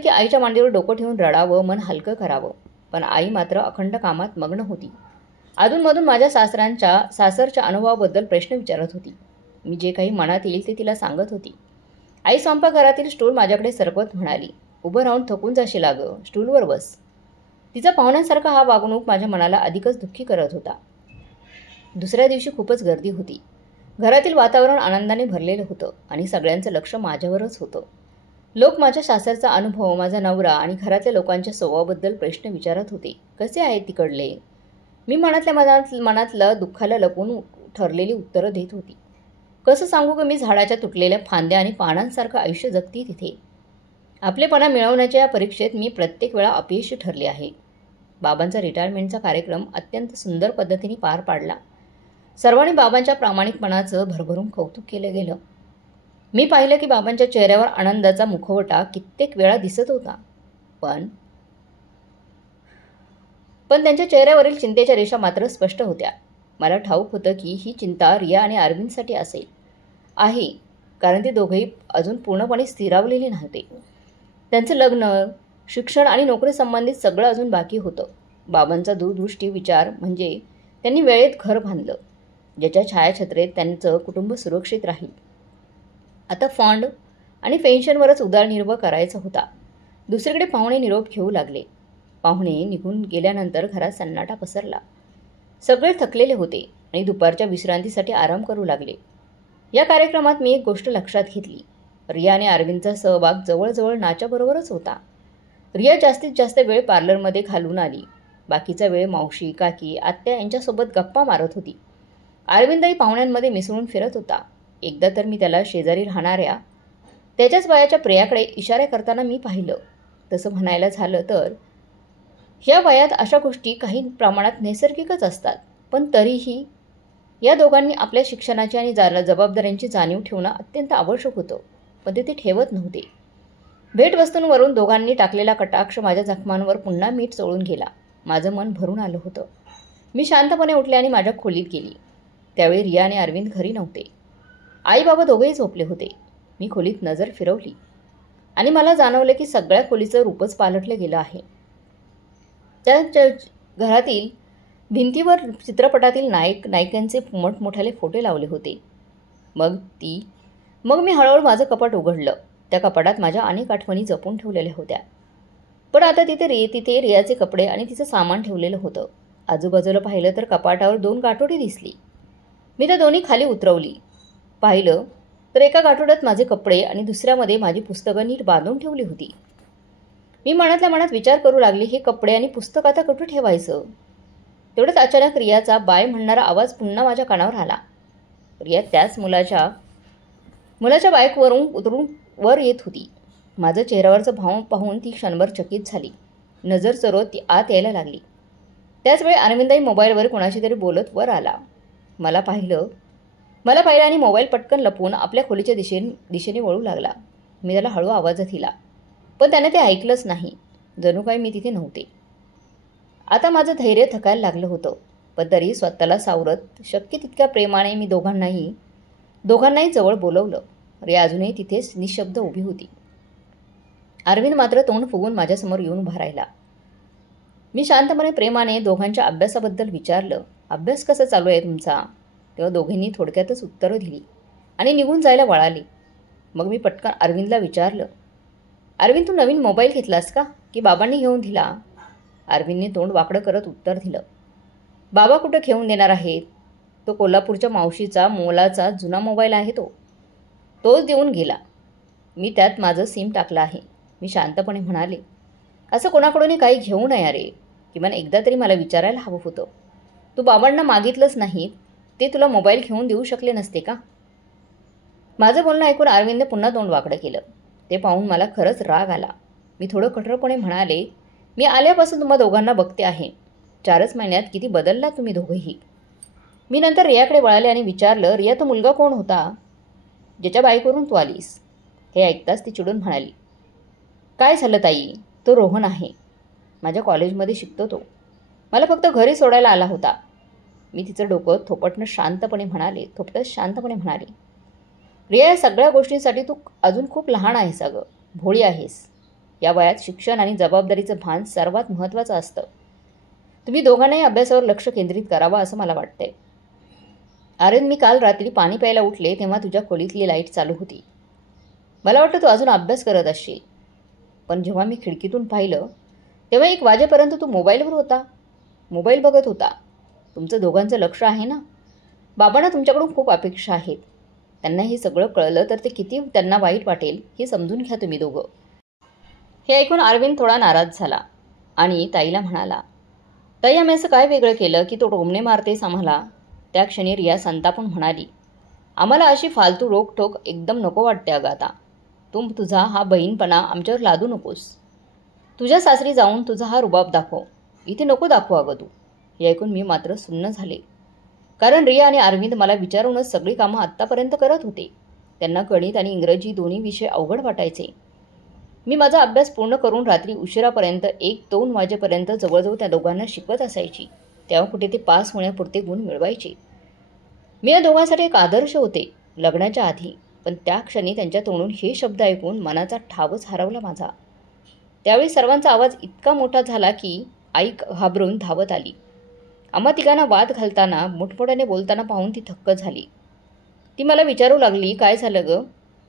की आईच्या मांडीवर डोकं ठेवून रडावं, मन हलकं करावं. पण आई मात्र अखंड कामात मग्न होती. अधूनमधून माझ्या सासरच्या अनुभवाबद्दल प्रश्न विचारत होती. मी जे काही मनात येईल ते तिला सांगत होती. आई स्वयंपाकघरातील स्टूल माझ्याकडे सरकवत म्हणाली, उभं राहून थकून जाशील अगं, स्टूलवर बस. तिचा पाहुण्यांसारखा हा वागणूक माझ्या मनाला अधिकच दुःखी करत होता. दुसऱ्या दिवशी खूपच गर्दी होती. घरातील वातावरण आनंदाने भरलेलं होतं आणि सगळ्यांचं लक्ष माझ्यावरच होतं. लोक माझ्या सासरचा अनुभव, माझा नवरा आणि घरातल्या लोकांच्या स्वभावाबद्दल प्रश्न विचारत होते. कसे आहेत तिकडले? मी मनातलं दुःखाला लपून ठरलेली उत्तरं देत होती. कसं सांगू की मी झाडाच्या तुटलेल्या फांद्या आणि पानांसारखं आयुष्य जगती तिथे. आपलेपणा मिळवण्याच्या या परीक्षेत मी प्रत्येक वेळा अपयशी ठरले आहे. बाबांचा रिटायरमेंटचा कार्यक्रम अत्यंत सुंदर पद्धतीने पार पाडला. सर्वांनी बाबांच्या प्रामाणिकपणाचं भरभरून कौतुक केलं गेलं. मी पाहिलं की बाबांच्या चेहऱ्यावर आनंदाचा मुखवटा कित्येक वेळा दिसत होता. पण त्यांच्या चेहऱ्यावरील चिंतेच्या रेषा मात्र स्पष्ट होत्या. मला ठाऊक होतं की ही चिंता रिया आणि अरविंदसाठी आहे, कारण ते दोघेही अजून पूर्णपणे स्थिरावलेले नव्हते. त्यांचं लग्न, शिक्षण आणि नोकरी संबंधित सगळं अजून बाकी होतं. बाबांचा दूरदृष्टी विचार म्हणजे त्यांनी वेळेत घर बांधलं, ज्याच्या छायाछत्रेत त्यांचं कुटुंब सुरक्षित राहील. आता फंड आणि पेन्शनवरच उदरनिर्वाह करायचा होता. दुसरीकडे पाहुणे निरोप घेऊ लागले. पाहुणे निघून गेल्यानंतर घरात सन्नाटा पसरला. सगळे थकलेले होते आणि दुपारच्या विश्रांतीसाठी आराम करू लागले. या कार्यक्रमात मी एक गोष्ट लक्षात घेतली. रिया आणि अरविंदचा सहभाग जवळजवळ नाच्याबरोबरच होता. रिया जास्तीत जास्त वेळ पार्लरमध्ये घालून आली. बाकीचा वेळ मावशी, काकी, आत्या यांच्यासोबत गप्पा मारत होती. अरविंदही पाहुण्यांमध्ये मिसळून फिरत होता. एकदा तर मी त्याला शेजारी राहणाऱ्या त्याच्याच वयाच्या प्रियाकडे इशारे करताना मी पाहिलं. तसं म्हणायला झालं तर ह्या वयात अशा गोष्टी काही प्रमाणात नैसर्गिकच असतात. पण तरीही या दोघांनी आपल्या शिक्षणाची आणि जबाबदाऱ्यांची जाणीव ठेवणं अत्यंत आवश्यक होतं. पण ते ठेवत नव्हते. भेटवस्तूंवरून दोघांनी टाकलेला कटाक्ष माझ्या जखमांवर पुन्हा मीठ चोळून गेला. माझं मन भरून आलं होतं. मी शांतपणे उठले आणि माझ्या खोलीत गेली. त्यावेळी रिया आणि अरविंद घरी नव्हते. आई बाबा दोघेही झोपले होते. मी खोलीत नजर फिरवली आणि मला जाणवलं की सगळ्या खोलीचं रूपच पालटलं गेलं आहे. त्या घरातील भिंतीवर चित्रपटातील नायक नायिकांचे मोठमोठाले फोटो लावले होते. मग मी हळूहळू माझं कपाट उघडलं. त्या कपाटात माझ्या अनेक आठवणी जपून ठेवलेल्या होत्या. पण आता तिथे रियाचे कपडे आणि तिचं सामान ठेवलेलं होतं. आजूबाजूला पाहिलं तर कपाटावर 2 गाठोडी दिसली. मी त्या दोन्ही खाली उतरवली. पाहिलं तर एका गाठोड्यात माझे कपडे आणि दुसऱ्यामध्ये माझी पुस्तकं नीट बांधून ठेवली होती. मी मनातल्या मनात विचार करू लागली, हे कपडे आणि पुस्तक आता कुठे ठेवायचं? तेवढ्यात अचानक रियाचा बाय म्हणणारा आवाज पुन्हा माझ्या कानावर आला. रिया त्याच मुलाच्या बाईकवरून उतरून वर येत होती. माझं चेहऱ्यावरचं भाव पाहून ती क्षणभर चकित झाली. नजर चोरत ती आत यायला लागली. त्याचवेळी अरविंदही मोबाईलवर कोणाशी तरी बोलत वर आला. मला पाहिलं आणि मोबाईल पटकन लपवून आपल्या खोलीच्या दिशेने वळू लागला. मी त्याला हळू आवाजात दिला, पण त्याने ते ऐकलंच नाही. जणू काही मी तिथे नव्हते. आता माझं धैर्य थकायला लागलं होतं. पण तरी स्वतःला सावरत शक्य तितक्या प्रेमाने मी दोघांनाही जवळ बोलवलं. रिया अजूनही तिथेच निशब्द उभी होती. अरविंद मात्र तोंड फुगून माझ्यासमोर येऊन उभा राहिला. मी शांतपणे प्रेमाने दोघांच्या अभ्यासाबद्दल विचारलं. अभ्यास कसा चालू आहे तुमचा? तेव्हा दोघींनी थोडक्यातच उत्तरं दिली आणि निघून जायला वळाली. मग मी पटकन अरविंदला विचारलं, अरविंद तू नवीन मोबाईल घेतलास का की बाबांनी घेऊन दिला? अरविंदने तोंड वाकडं करत उत्तर दिलं, बाबा कुठं घेऊन देणार आहेत? तो कोल्हापूरच्या मावशीचा मोलाचा जुना मोबाईल आहे, तोच देऊन गेला. मी त्यात माझं सिम टाकलं आहे. मी शांतपणे म्हणाले, असं कोणाकडूनही काही घेऊ नये रे. किमान एकदा तरी मला विचारायला हवं होतं. तू बाबांना मागितलंच नाही, ते तुला मोबाईल घेऊन देऊ शकले नसते का? माझं बोलणं ऐकून अरविंदने पुन्हा तोंड वाकडं केलं. ते पाहून मला खरंच राग आला. मी थोडं कठोरपणे म्हणाले, मी आल्यापासून तुम्हा दोघांना बघते आहे. 4च महिन्यात किती बदलला तुम्ही दोघंही. मी नंतर रियाकडे वळाले आणि विचारलं, रिया तो मुलगा कोण होता ज्याच्या बाईकवरून तू आलीस? हे ऐकताच ती चिडून म्हणाली, काय झालं ताई? तो रोहन आहे. माझ्या कॉलेजमध्ये शिकतो तो. मला फक्त घरी सोडायला आला होता. मी तिचं डोकं थोपटत शांतपणे म्हणाले, रिया या सगळ्या गोष्टींसाठी तू अजून खूप लहान आहेस अगं, भोळी आहेस. या वयात शिक्षण आणि जबाबदारीचं भान सर्वात महत्त्वाचं असतं. तुम्ही दोघांनाही अभ्यासावर लक्ष केंद्रित करावं असं मला वाटतंय. अरविंद, मी काल रात्री पाणी प्यायला उठले तेव्हा तुझ्या खोलीतली लाईट चालू होती. मला वाटतं तू अजून अभ्यास करत असशील. पण जेव्हा मी खिडकीतून पाहिलं तेव्हा 1 वाजेपर्यंत तू मोबाईल बघत होता. तुमचं दोघांचं लक्ष आहे ना? बाबांना तुमच्याकडून खूप अपेक्षा आहेत. त्यांना हे सगळं कळलं तर ते किती त्यांना वाईट वाटेल हे समजून घ्या तुम्ही दोघं. हे ऐकून अरविंद थोडा नाराज झाला आणि ताईला म्हणाला, ताई आम्ही असं काय वेगळं केलं की तो टोमणे मारतेस आम्हाला? त्या क्षणी रिया संतापून म्हणाली, आम्हाला अशी फालतू रोकठोक एकदम नको वाटते अगं आता. तू तुझा हा बहीणपणा आमच्यावर लादू नकोस. तुझ्या सासरी जाऊन तुझा हा रुबाब दाखव. इथे नको दाखव अगं तू. हे ऐकून मी मात्र सुन्न झाले. कारण रिया आणि अरविंद मला विचारूनच सगळी कामं आत्तापर्यंत करत होते. त्यांना गणित आणि इंग्रजी दोन्ही विषय अवघड वाटायचे. मी माझा अभ्यास पूर्ण करून रात्री उशिरापर्यंत 1-2 वाजेपर्यंत जवळजवळ त्या दोघांना शिकवत असायची. तेव्हा कुठे ते पास होण्यापुरते गुण मिळवायचे. मी या दोघांसाठी एक आदर्श होते लग्नाच्या आधी. पण त्या क्षणी त्यांच्या तोंडून हे शब्द ऐकून मनाचा ठावच हरवला माझा. त्यावेळी सर्वांचा आवाज इतका मोठा झाला की आई घाबरून धावत आली. आम्हा तिघांना वाद घालताना मोठमोठ्याने बोलताना पाहून ती थक्क झाली. ती मला विचारू लागली, काय झालं गं?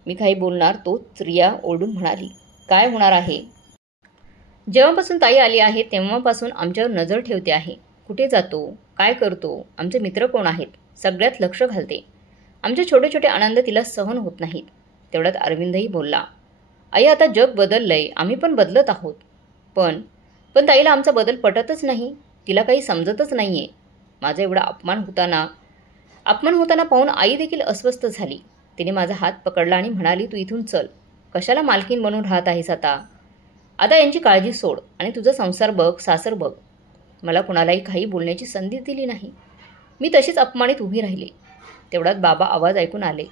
मी काही बोलणार तोच रिया ओरडून म्हणाली, काय होणार आहे? जेव्हापासून ताई आली आहे तेव्हापासून आमच्यावर नजर ठेवते आहे. कुठे जातो, काय करतो, आमचे मित्र कोण आहेत, सगळ्यात लक्ष घालते. आमचे छोटे छोटे आनंद तिला सहन होत नाहीत. तेवढ्यात अरविंदही बोलला, आई आता जग बदललंय, आम्ही पण बदलत आहोत. पण ताईला आमचा बदल पटतच नाही. तिला काही समजतच नाही आहे. माझा एवढा अपमान होताना पाहून आई देखील अस्वस्थ झाली. तिने माझा हात पकडला आणि म्हणाली, तू इथून चल. कशाला मालकीण बनून राहत आहेस आता? आता यांची काळजी सोड आणि तुझा संसार बघ, सासर बघ. मला कुणालाही काही बोलण्याची संधी दिली नाही. मी तशीच अपमानित उभी राहिली. तेवढ्यात बाबा आवाज ऐकून आले.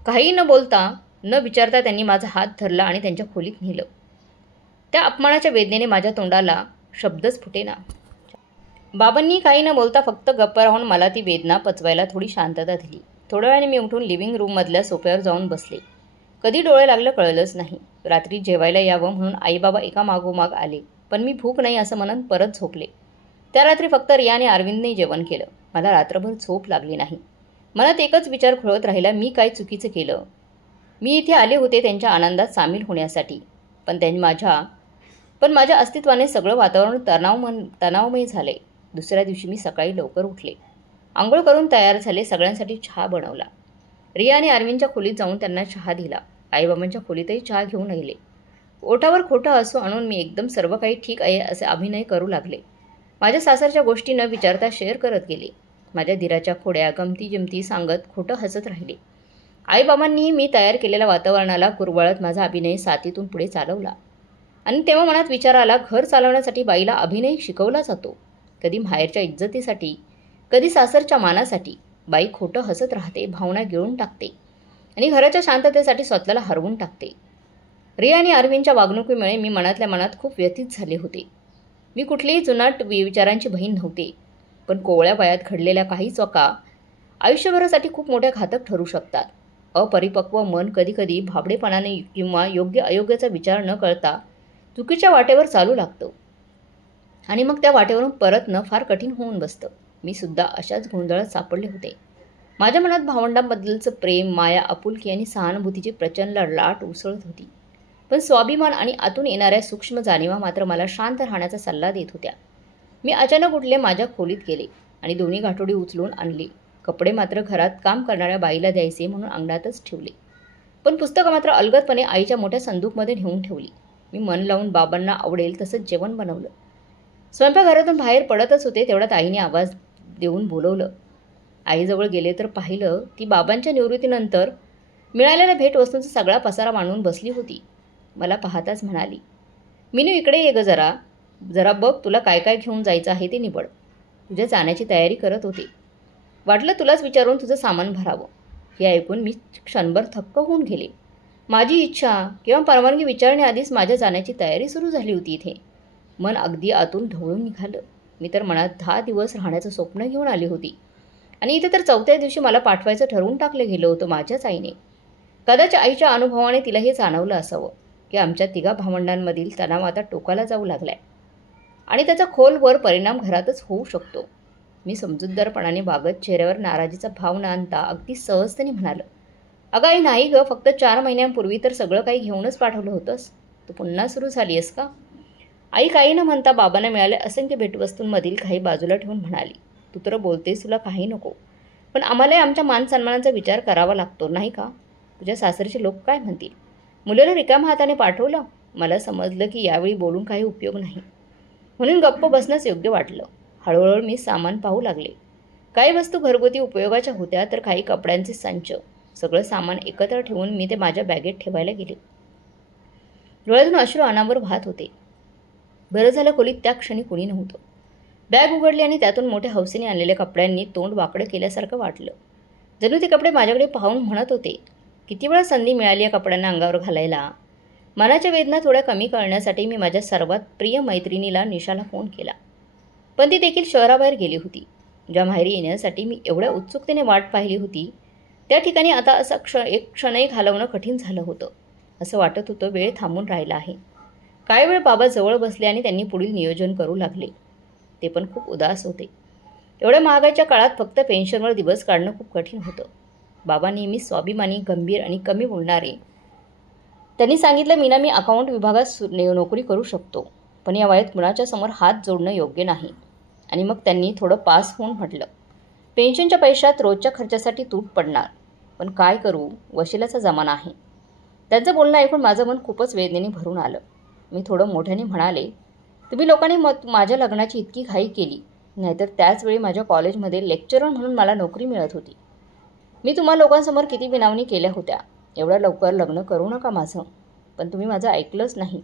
काही न बोलता न विचारता त्यांनी माझा हात धरला आणि त्यांच्या खोलीत नेलं. त्या अपमानाच्या वेदनेने माझ्या तोंडाला शब्दच फुटेना. बाबांनी काही न बोलता फक्त गप्प राहून मला ती वेदना पचवायला थोडी शांतता दिली. थोड्या वेळाने मी उठून लिव्हिंग रूममधल्या सोफ्यावर जाऊन बसले. कधी डोळे लागलं कळलंच नाही. रात्री जेवायला यावं म्हणून आई बाबा एका मागोमाग आले, पण मी भूक नाही असं म्हणून परत झोपले. त्या रात्री फक्त रिया आणि अरविंदने जेवण केलं. मला रात्रभर झोप लागली नाही. मनात एकच विचार खुळत राहिला, मी काय चुकीचं केलं? मी इथे आले होते त्यांच्या आनंदात सामील होण्यासाठी, पण माझ्या अस्तित्वाने सगळं वातावरण तणावमय झाले. दुसऱ्या दिवशी मी सकाळी लवकर उठले. आंघोळ करून तयार झाले. सगळ्यांसाठी चहा बनवला. रिया आणि अरविंदच्या खोलीत जाऊन त्यांना चहा दिला. आईबाबांच्या खोलीतही चहा घेऊन गेले. ओठावर खोटं हसू आणून मी एकदम सर्व काही ठीक आहे असे अभिनय करू लागले. माझ्या सासरच्या गोष्टी न विचारता शेअर करत गेले. माझ्या धीराच्या खोड्या गमती जमती सांगत खोटं हसत राहिले. आईबाबांनी मी तयार केलेल्या वातावरणाला कुरवाळत माझा अभिनय साथीतून पुढे चालवला. आणि तेव्हा मनात विचार आला, घर चालवण्यासाठी बाईला अभिनय शिकवला जातो. कधी माहेरच्या इज्जतीसाठी, कधी सासरच्या मानासाठी. बाई खोटं हसत राहते, भावना गिळून टाकते आणि घराच्या शांततेसाठी स्वतःला हरवून टाकते. रिया आणि अरविंदच्या वागणुकीमुळे मी मनातल्या मनात खूप व्यथित झाले होते. मी कुठलीही जुनाट विचारांची बहीण नव्हते, पण कोवळ्या वयात घडलेल्या काही चुका आयुष्यभरासाठी खूप मोठ्या घातक ठरू शकतात. अपरिपक्व मन कधीकधी भाबडेपणाने किंवा योग्य अयोग्याचा विचार न करता चुकीच्या वाटेवर चालू लागतं आणि मग त्या वाटेवरून परतणं फार कठीण होऊन बसतं. मी सुद्धा अशाच गोंधळात सापडले होते. माझ्या मनात भावंडांबद्दलचं प्रेम, माया, आपुलकी आणि सहानुभूतीची प्रचंड लाट उसळत होती. पण स्वाभिमान आणि आतून येणाऱ्या सूक्ष्म जाणीवा मात्र मला शांत राहण्याचा सल्ला देत होत्या. मी अचानक उठले, माझ्या खोलीत गेले आणि दोन्ही गाठोडी उचलून आणली. कपडे मात्र घरात काम करणाऱ्या बाईला द्यायचे म्हणून अंगणातच ठेवले. पण पुस्तकं मात्र अलगदपणे आईच्या मोठ्या संदूकमध्ये नेऊन ठेवली. मी मन लावून बाबांना आवडेल तसंच जेवण बनवलं. स्वयंपाकघरातून बाहेर पडतच होते, तेवढ्यात आईने आवाज देऊन बोलवलं. आईजवळ गेले तर पाहिलं ती बाबांच्या निवृत्तीनंतर मिळालेल्या भेटवस्तूंचा सगळा पसारा मांडून बसली होती. मला पाहताच म्हणाली, मीनू इकडे ये ग जरा बघ, तुला काय काय घेऊन जायचं आहे ते निवड. तुझ्या जाण्याची तयारी करत होते. वाटलं तुलाच विचारून तुझं सामान भरावं. हे ऐकून मी क्षणभर थक्क होऊन गेले. माझी इच्छा किंवा परवानगी विचारण्याआधीच माझ्या जाण्याची तयारी सुरू झाली होती. इथे मन अगदी आतून ढवळून निघालं. मी तर मनात 10 दिवस राहण्याचं स्वप्न घेऊन आली होती आणि इथे तर 4थ्या दिवशी मला पाठवायचं ठरवून टाकलं गेलं होतं माझ्याच आईने. कदाचित आईच्या अनुभवाने तिला हे जाणवलं असावं की आमच्या तिघा भावंडांमधील तणाव आता टोकाला जाऊ लागलाय आणि त्याचा खोलवर परिणाम घरातच होऊ शकतो. मी समजूतदारपणाने वागत चेहऱ्यावर नाराजीचा भाव न आणता अगदी सहजतेने म्हणालं, अगं आई नाही ग, फक्त 4 महिन्यांपूर्वी तर सगळं काही घेऊनच पाठवलं होतंस. तू पुन्हा सुरू झाली आहेस का? आई काही न म्हणता बाबांना मिळाल्या असंख्य भेटवस्तूंमधील काही बाजूला ठेवून म्हणाली, तू तर बोलतेस, तुला काही नको, पण आम्हालाही आमच्या मानसन्मानाचा विचार करावा लागतो नाही का? तुझ्या सासरचे लोक काय म्हणतील? मुलीला रिकाम्या हाताने पाठवलं. मला समजलं की यावेळी बोलून काही उपयोग नाही, म्हणून गप्प बसणंच योग्य वाटलं. हळूहळू मी सामान पाहू लागले. काही वस्तू घरगुती उपयोगाच्या होत्या तर काही कपड्यांचे संच. सगळं सामान एकत्र ठेवून मी ते माझ्या बॅगेत ठेवायला गेले. डोळ्यातून अश्रू अनावर वाहत होते. बरं झालं खोलीत त्या क्षणी कुणी नव्हतं. बॅग उघडली आणि त्यातून मोठ्या हौसेने आणलेल्या कपड्यांनी तोंड वाकडं केल्यासारखं वाटलं. जणू ते कपडे माझ्याकडे पाहून म्हणत होते, किती वेळा संधी मिळाली या कपड्यांना अंगावर घालायला. मनाच्या वेदना थोड्या कमी करण्यासाठी मी माझ्या सर्वात प्रिय मैत्रिणीला निशाला फोन केला, पण ती देखील शहराबाहेर गेली होती. ज्या माहेरी येण्यासाठी मी एवढ्या उत्सुकतेने वाट पाहिली होती त्या ठिकाणी आता असं एक क्षणही घालवणं कठीण झालं होतं. असं वाटत होतं वेळ थांबून राहिला आहे. काही वेळ बाबा जवळ बसले आणि त्यांनी पुढील नियोजन करू लागले. ते पण खूप उदास होते. एवढ्या महागाईच्या काळात फक्त पेन्शनवर दिवस काढणं खूप कठीण होतं. बाबा नेहमी स्वाभिमानी, गंभीर आणि कमी बोलणारे. त्यांनी सांगितलं, मीना, मी अकाउंट विभागात नोकरी करू शकतो, पण या वयात कुणाच्या समोर हात जोडणं योग्य नाही. आणि मग त्यांनी थोडं पास होऊन म्हटलं, पेन्शनच्या पैशात रोजच्या खर्चासाठी तूट पडणार, पण काय करू, वशिलाचा जमाना आहे. त्यांचं बोलणं ऐकून माझं मन खूपच वेदनेने भरून आलं. मी थोडं मोठ्याने म्हणाले, तुम्ही लोकांनी माझ्या लग्नाची इतकी घाई केली, नाहीतर त्याच वेळी माझ्या कॉलेजमध्ये लेक्चरर म्हणून मला नोकरी मिळत होती. मी तुम्हा लोकांसमोर किती विनवणी केल्या होत्या, एवढ्या लवकर लग्न करू नका माझं, पण तुम्ही माझं ऐकलंच नाही.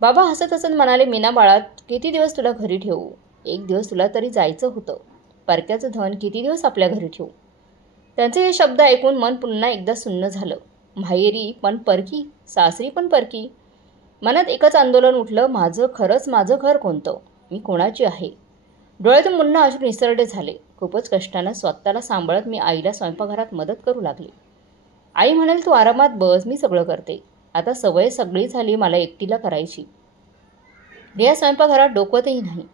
बाबा हसत हसत म्हणाले, मीना बाळा, किती दिवस तुला घरी ठेवू? एक दिवस तुला तरी जायचं होतं. परक्याचं धन किती दिवस आपल्या घरी ठेवू? त्यांचे हे शब्द ऐकून मन पुन्हा एकदा सुन्न झालं. माहेरी पण परकी, सासरी पण परकी. मनात एकच आंदोलन उठलं, माझं घर कोणतं? मी कोणाची आहे? डोळ्यातून पुन्हा अश्रू निसरडे झाले. खूपच कष्टानं स्वतःला सांभाळत मी आईला स्वयंपाकघरात मदत करू लागले. आई म्हणाल, तू आरामात बस, मी सगळं करते. आता सवय सगळी झाली मला एकटीला करायची. रिया स्वयंपाकघरात डोकवतही नाही.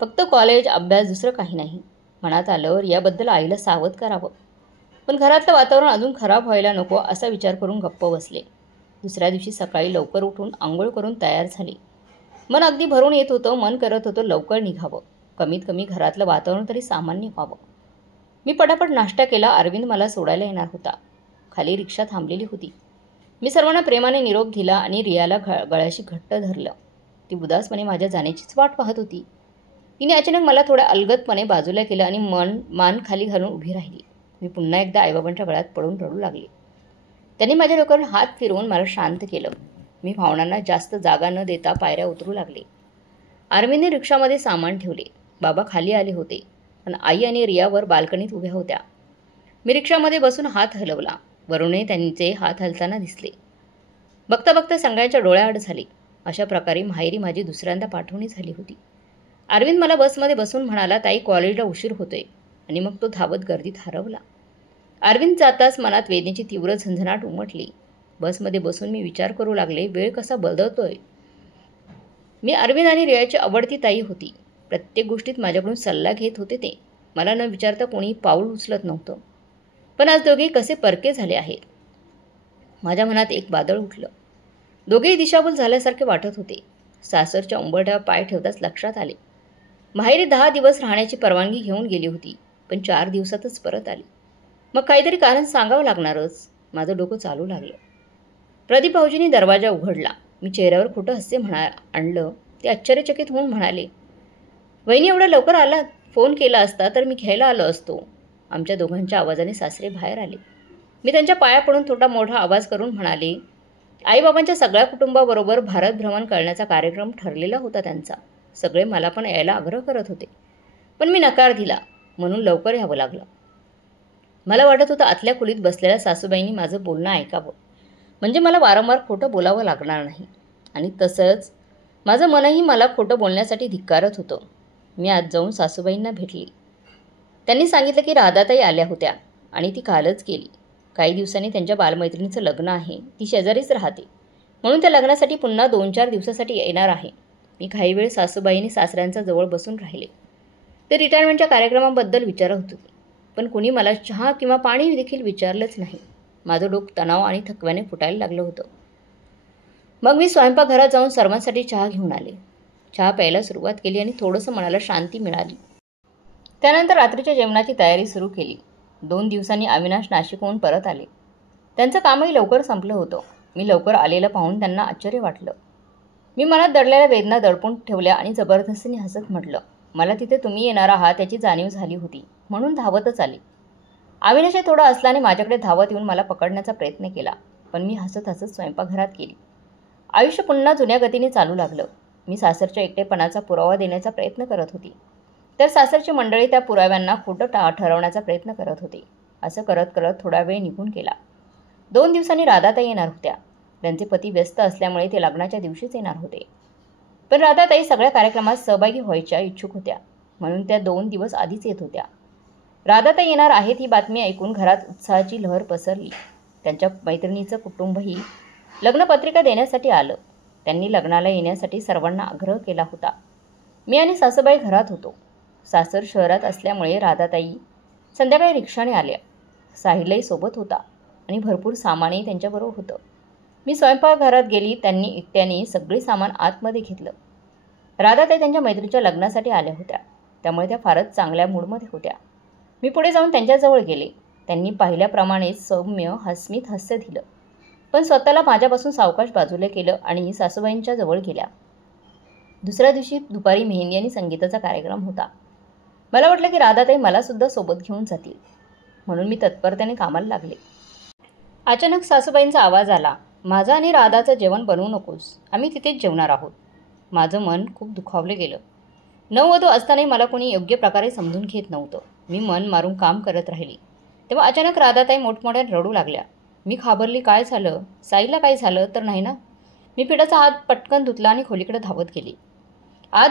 फक्त कॉलेज, अभ्यास, दुसरं काही नाही. मनात आलं रियाबद्दल आईला सावध करावं, पण घरातलं वातावरण अजून खराब व्हायला नको असा विचार करून गप्प बसले. दुसऱ्या दिवशी सकाळी लवकर उठून आंघोळ करून तयार झाले. मन अगदी भरून येत होतं. मन करत होतं लवकर निघावं, कमीत कमी घरातलं वातावरण तरी सामान्य व्हावं. मी पटापट नाश्ता केला. अरविंद मला सोडायला येणार होता. खाली रिक्षा थांबलेली होती. मी सर्वांना प्रेमाने निरोप दिला आणि रियाला गळ्याशी घट्ट धरलं. ती उदासपणे माझ्या जाण्याचीच वाट पाहत होती. तिने अचानक मला थोड्या अलगदपणे बाजूला केलं आणि मान खाली घालून उभी राहिली. मी पुन्हा एकदा आईबाबांच्या गळ्यात पडून रडू लागले. त्यांनी माझ्या डोक्यावर हात फिरवून मला शांत केलं. मी भावनांना जास्त जागा न देता पायऱ्या उतरू लागले. अरविंदने रिक्षामध्ये सामान ठेवले. बाबा खाली आले होते, पण आई आणि रियावर बाल्कनीत उभ्या होत्या. मी रिक्षामध्ये बसून हात हलवला. वरूनही त्यांचे हात हलताना दिसले. बघता बघता सगळ्यांच्या डोळ्याआड झाली. अशा प्रकारे माहेरी माझी दुसऱ्यांदा पाठवणी झाली होती. अरविंद मला बसमध्ये बसून म्हणाला, ताई कॉलेजला उशीर होतोय, आणि मग तो धावत गर्दीत हरवला. अरविंद जाताच मनात वेदनेची तीव्र झंझणाट उमटली. बसमध्ये बसून मी विचार करू लागले, वेळ कसा बदलतोय. मी अरविंद आणि रियाची आवडती ताई होती. प्रत्येक गोष्टीत माझ्याकडून सल्ला घेत होते ते. मला न विचारता कोणी पाऊल उचलत नव्हतं. पण आज दोघेही कसे परके झाले आहेत. माझ्या मनात एक वादळ उठलं. दोघेही दिशाभूल झाल्यासारखे वाटत होते. सासरच्या उंबरठ्यावर पाय ठेवताच लक्षात आले. माहेरी 10 दिवस राहण्याची परवानगी घेऊन गेली होती, पण 4 दिवसातच परत आली. मग काहीतरी कारण सांगावं लागणारच. माझं डोकं चालू लागलं. प्रदीप भाऊजींनी दरवाजा उघडला. मी चेहऱ्यावर खोटं हास्य आणलं. ते आश्चर्यचकित होऊन म्हणाले, वहिनी एवढ्या लवकर आलात? फोन केला असता तर मी घ्यायला आलो असतो. आमच्या दोघांच्या आवाजाने सासरे बाहेर आले. मी त्यांच्या पाया पडून थोडा मोठा आवाज करून म्हणाले, आईबाबांच्या सगळ्या कुटुंबाबरोबर भारत भ्रमण करण्याचा कार्यक्रम ठरलेला होता त्यांचा. सगळे मला पण यायला आग्रह करत होते, पण मी नकार दिला, म्हणून लवकर यावं लागलं. मला वाटत होतं आतल्या खोलीत बसलेल्या सासूबाईंनी माझं बोलणं ऐकावं, म्हणजे मला वारंवार खोटं बोलावं लागणार नाही. आणि तसंच माझं मनही मला खोटं बोलण्यासाठी धिक्कारत होतं. मी आज जाऊन सासूबाईंना भेटली. त्यांनी सांगितलं की राधाताई आल्या होत्या आणि ती कालच गेली. काही दिवसांनी त्यांच्या बालमैत्रिणीचं लग्न आहे. ती शेजारीच राहते, म्हणून त्या लग्नासाठी पुन्हा 2-4 दिवसासाठी येणार आहे. मी काही वेळ सासूबाईंनी सासऱ्यांच्या जवळ बसून राहिले. ते रिटायरमेंटच्या कार्यक्रमाबद्दल विचारत होते, पण कुणी मला चहा किंवा पाणी देखील विचारलंच नाही. माझं डोकं तणाव आणि थकव्याने फुटायला लागलं होतं. मग मी स्वयंपाकघरात जाऊन सर्वांसाठी चहा घेऊन आले. चहा प्यायला सुरुवात केली आणि थोडंसं मनाला शांती मिळाली. त्यानंतर रात्रीच्या जेवणाची तयारी सुरू केली. 2 दिवसांनी अविनाश नाशिकहून परत आले. त्यांचं कामही लवकर संपलं होतं. मी लवकर आलेलं पाहून त्यांना आश्चर्य वाटलं. मी मनात दडलेल्या वेदना दडपून ठेवल्या आणि जबरदस्तीने हसत म्हटलं, मला तिथे तुम्ही येणार आहात याची जाणीव झाली होती, म्हणून धावतच आले. अविनाश थोडा असल्याने माझ्याकडे धावत येऊन मला पकडण्याचा प्रयत्न केला, पण मी हसत हसत स्वयंपाकघरात गेली. आयुष्य पुन्हा जुन्या गतीने चालू लागलं. मी सासरच्या एकटेपणाचा पुरावा देण्याचा प्रयत्न करत होती, तर सासरची मंडळी त्या पुराव्यांना खोटं ठरवण्याचा प्रयत्न करत होते. असं करत करत थोडा वेळ निघून गेला. 2 दिवसांनी राधाताई येणार होत्या. त्यांचे पती व्यस्त असल्यामुळे ते लग्नाच्या दिवशीच येणार होते, पण राधाताई सगळ्या कार्यक्रमात सहभागी व्हायच्या इच्छुक होत्या, म्हणून त्या 2 दिवस आधीच येत होत्या. राधाताई येणार आहेत ही बातमी ऐकून घरात उत्साहाची लहर पसरली. त्यांच्या मैत्रिणीचं कुटुंबही लग्नपत्रिका देण्यासाठी आलं. त्यांनी लग्नाला येण्यासाठी सर्वांना आग्रह केला होता. मी आणि सासूबाई घरात होतो. सासर शहरात असल्यामुळे राधाताई संध्याकाळी रिक्षाने आल्या. साहिलही सोबत होता आणि भरपूर सामानही त्यांच्याबरोबर होतं. मी स्वयंपाकघरात गेली. त्यांनी एकट्याने सगळे सामान आतमध्ये घेतलं. राधाताई त्यांच्या मैत्रीच्या लग्नासाठी आल्या होत्या, त्यामुळे त्या फारच चांगल्या मूडमध्ये होत्या. मी पुढे जाऊन त्यांच्याजवळ गेले. त्यांनी पाहिल्याप्रमाणेच सौम्य हसमीत हास्य दिलं, पण स्वतःला माझ्यापासून सावकाश बाजूला केलं आणि सासूबाईंच्या जवळ गेल्या. दुसऱ्या दिवशी दुपारी मेहंदी आणि संगीताचा कार्यक्रम होता. मला वाटलं की राधाताई मला सुद्धा सोबत घेऊन जातील, म्हणून मी तत्परतेने कामाला लागले. अचानक सासूबाईंचा आवाज आला, माझं आणि राधाचं जेवण बनवू नकोस, आम्ही तिथेच जेवणार आहोत. माझं मन खूप दुखावलं गेलं. नववधू असतानाही मला कोणी योग्य प्रकारे समजून घेत नव्हतं. मी मन मारून काम करत राहिली. तेव्हा अचानक राधाताई मोठमोठ्याने रडू लागल्या. मी घाबरली. काय झालं? साईला काय झालं तर नाही ना? मी पिठाचा हात पटकन धुतला आणि खोलीकडे धावत गेली. आत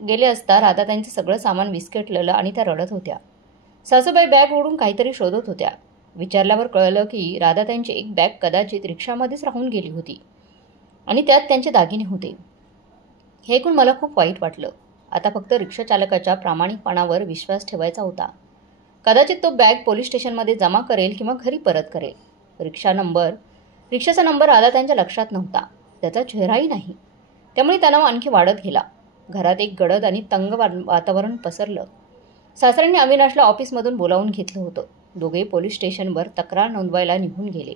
गेले असता राधाताईंचं सगळं सामान विस्कटलेलं आणि त्या रडत होत्या. सासूबाई बॅग ओढून काहीतरी शोधत होत्या. विचारल्यावर कळलं की राधाताईंची एक बॅग कदाचित रिक्षामध्येच राहून गेली होती आणि त्यात त्यांचे दागिने होते. हे ऐकून मला खूप वाईट वाटलं. आता फक्त रिक्षाचालकाच्या प्रामाणिकपणावर विश्वास ठेवायचा होता. कदाचित तो बॅग पोलीस स्टेशनमध्ये जमा करेल किंवा घरी परत करेल. रिक्षाचा नंबर राधाताईंच्या लक्षात नव्हता, त्याचा चेहराही नाही. त्यामुळे तणाव आणखी वाढत गेला. घरात एक गडद आणि तंग वातावरण पसरलं. सासऱ्यांनी अविनाशला ऑफिसमधून बोलावून घेतलं होतं. दोघेही पोलीस स्टेशनवर तक्रार नोंदवायला निघून गेले.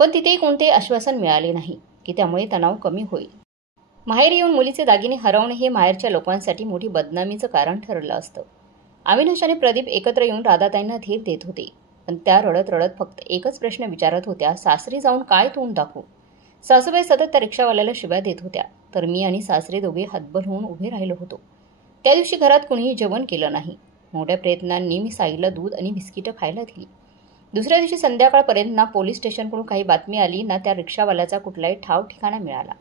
पण तिथेही कोणतेही आश्वासन मिळाले नाही की त्यामुळे तणाव कमी होईल. माहेरी येऊन मुलीचे दागिने हरवणे हे माहेरच्या लोकांसाठी मोठी बदनामीचं कारण ठरलं असतं. अविनाश आणि प्रदीप एकत्र येऊन राधाताईंना धीर देत होते. पण त्या रडत रडत फक्त एकच प्रश्न विचारत होत्या, सासरी जाऊन काय तोंड दाखवू? सासूबाई सतत त्या रिक्षावाल्याला शिव्या देत होत्या, तर मी आणि सासरे दोघे हतबल होऊन उभे राहिलो होतो. त्या दिवशी घरात कुणीही जेवण केलं नाही. मोठ्या प्रयत्नांनी मी साईला दूध आणि बिस्किटं खायला दिली. दुसऱ्या दिवशी संध्याकाळपर्यंत ना पोलीस स्टेशनकडून काही बातमी आली ना त्या रिक्षावाल्याचा कुठलाही ठाव ठिकाणा मिळाला.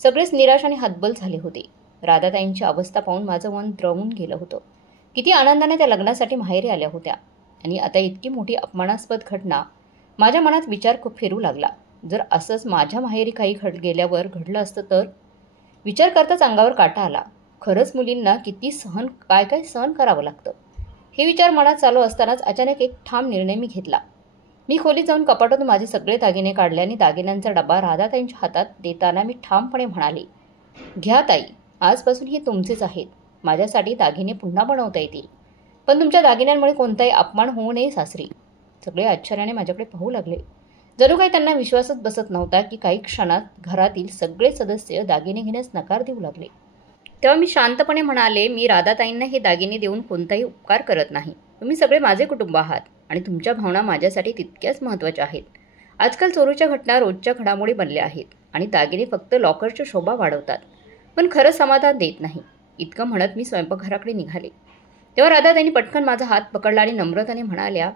सगळेच निराश आणि हतबल झाले होते. राधाताईंची अवस्था पाहून माझं मन द्रवून गेलं होतं. किती आनंदाने त्या लग्नासाठी माहेरी आल्या होत्या आणि आता इतकी मोठी अपमानास्पद घटना. माझ्या मनात विचार खूप फिरू लागला. जर असंच माझ्या माहेरी काही गेल्यावर घडलं असतं तर? विचार करताच अंगावर काटा आला. खरंच मुलींना किती काय सहन करावं लागतं. हे विचार मनात चालू असतानाच अचानक एक ठाम निर्णय मी घेतला. मी खोलीत जाऊन कपाटातून माझे सगळे दागिने काढले आणि दागिन्यांचा डबा राधाताईंच्या हातात देताना मी ठामपणे म्हणाले, घ्या ताई, आजपासून हे तुमचेच आहेत. माझ्यासाठी दागिने पुन्हा बनवता येतील, पण तुमच्या दागिन्यांमुळे कोणताही अपमान होऊ नये सासरी. सगळे आश्चर्याने माझ्याकडे पाहू लागले. जणू काही त्यांना विश्वासच बसत नव्हता की काही क्षणात घरातील सगळे सदस्य दागिने घेण्यास नकार देऊ लागले. तेव्हा मी शांतपणे म्हणाले, मी राधाताईंना हे दागिने देऊन कोणताही उपकार करत नाही. तुम्ही सगळे माझे कुटुंब आहात आणि तुमच्या भावना माझ्यासाठी तितक्याच महत्त्वाच्या आहेत. आजकाल चोरीच्या घटना रोजच्या घडामोडी बनल्या आहेत आणि दागिने फक्त लॉकरची शोभा वाढवतात, पण खरं समाधान देत नाही. इतकं म्हणत मी स्वयंपाकघराकडे निघाले. तेव्हा राधाताईंनी पटकन माझा हात पकडला आणि नम्रताने म्हणाल्या,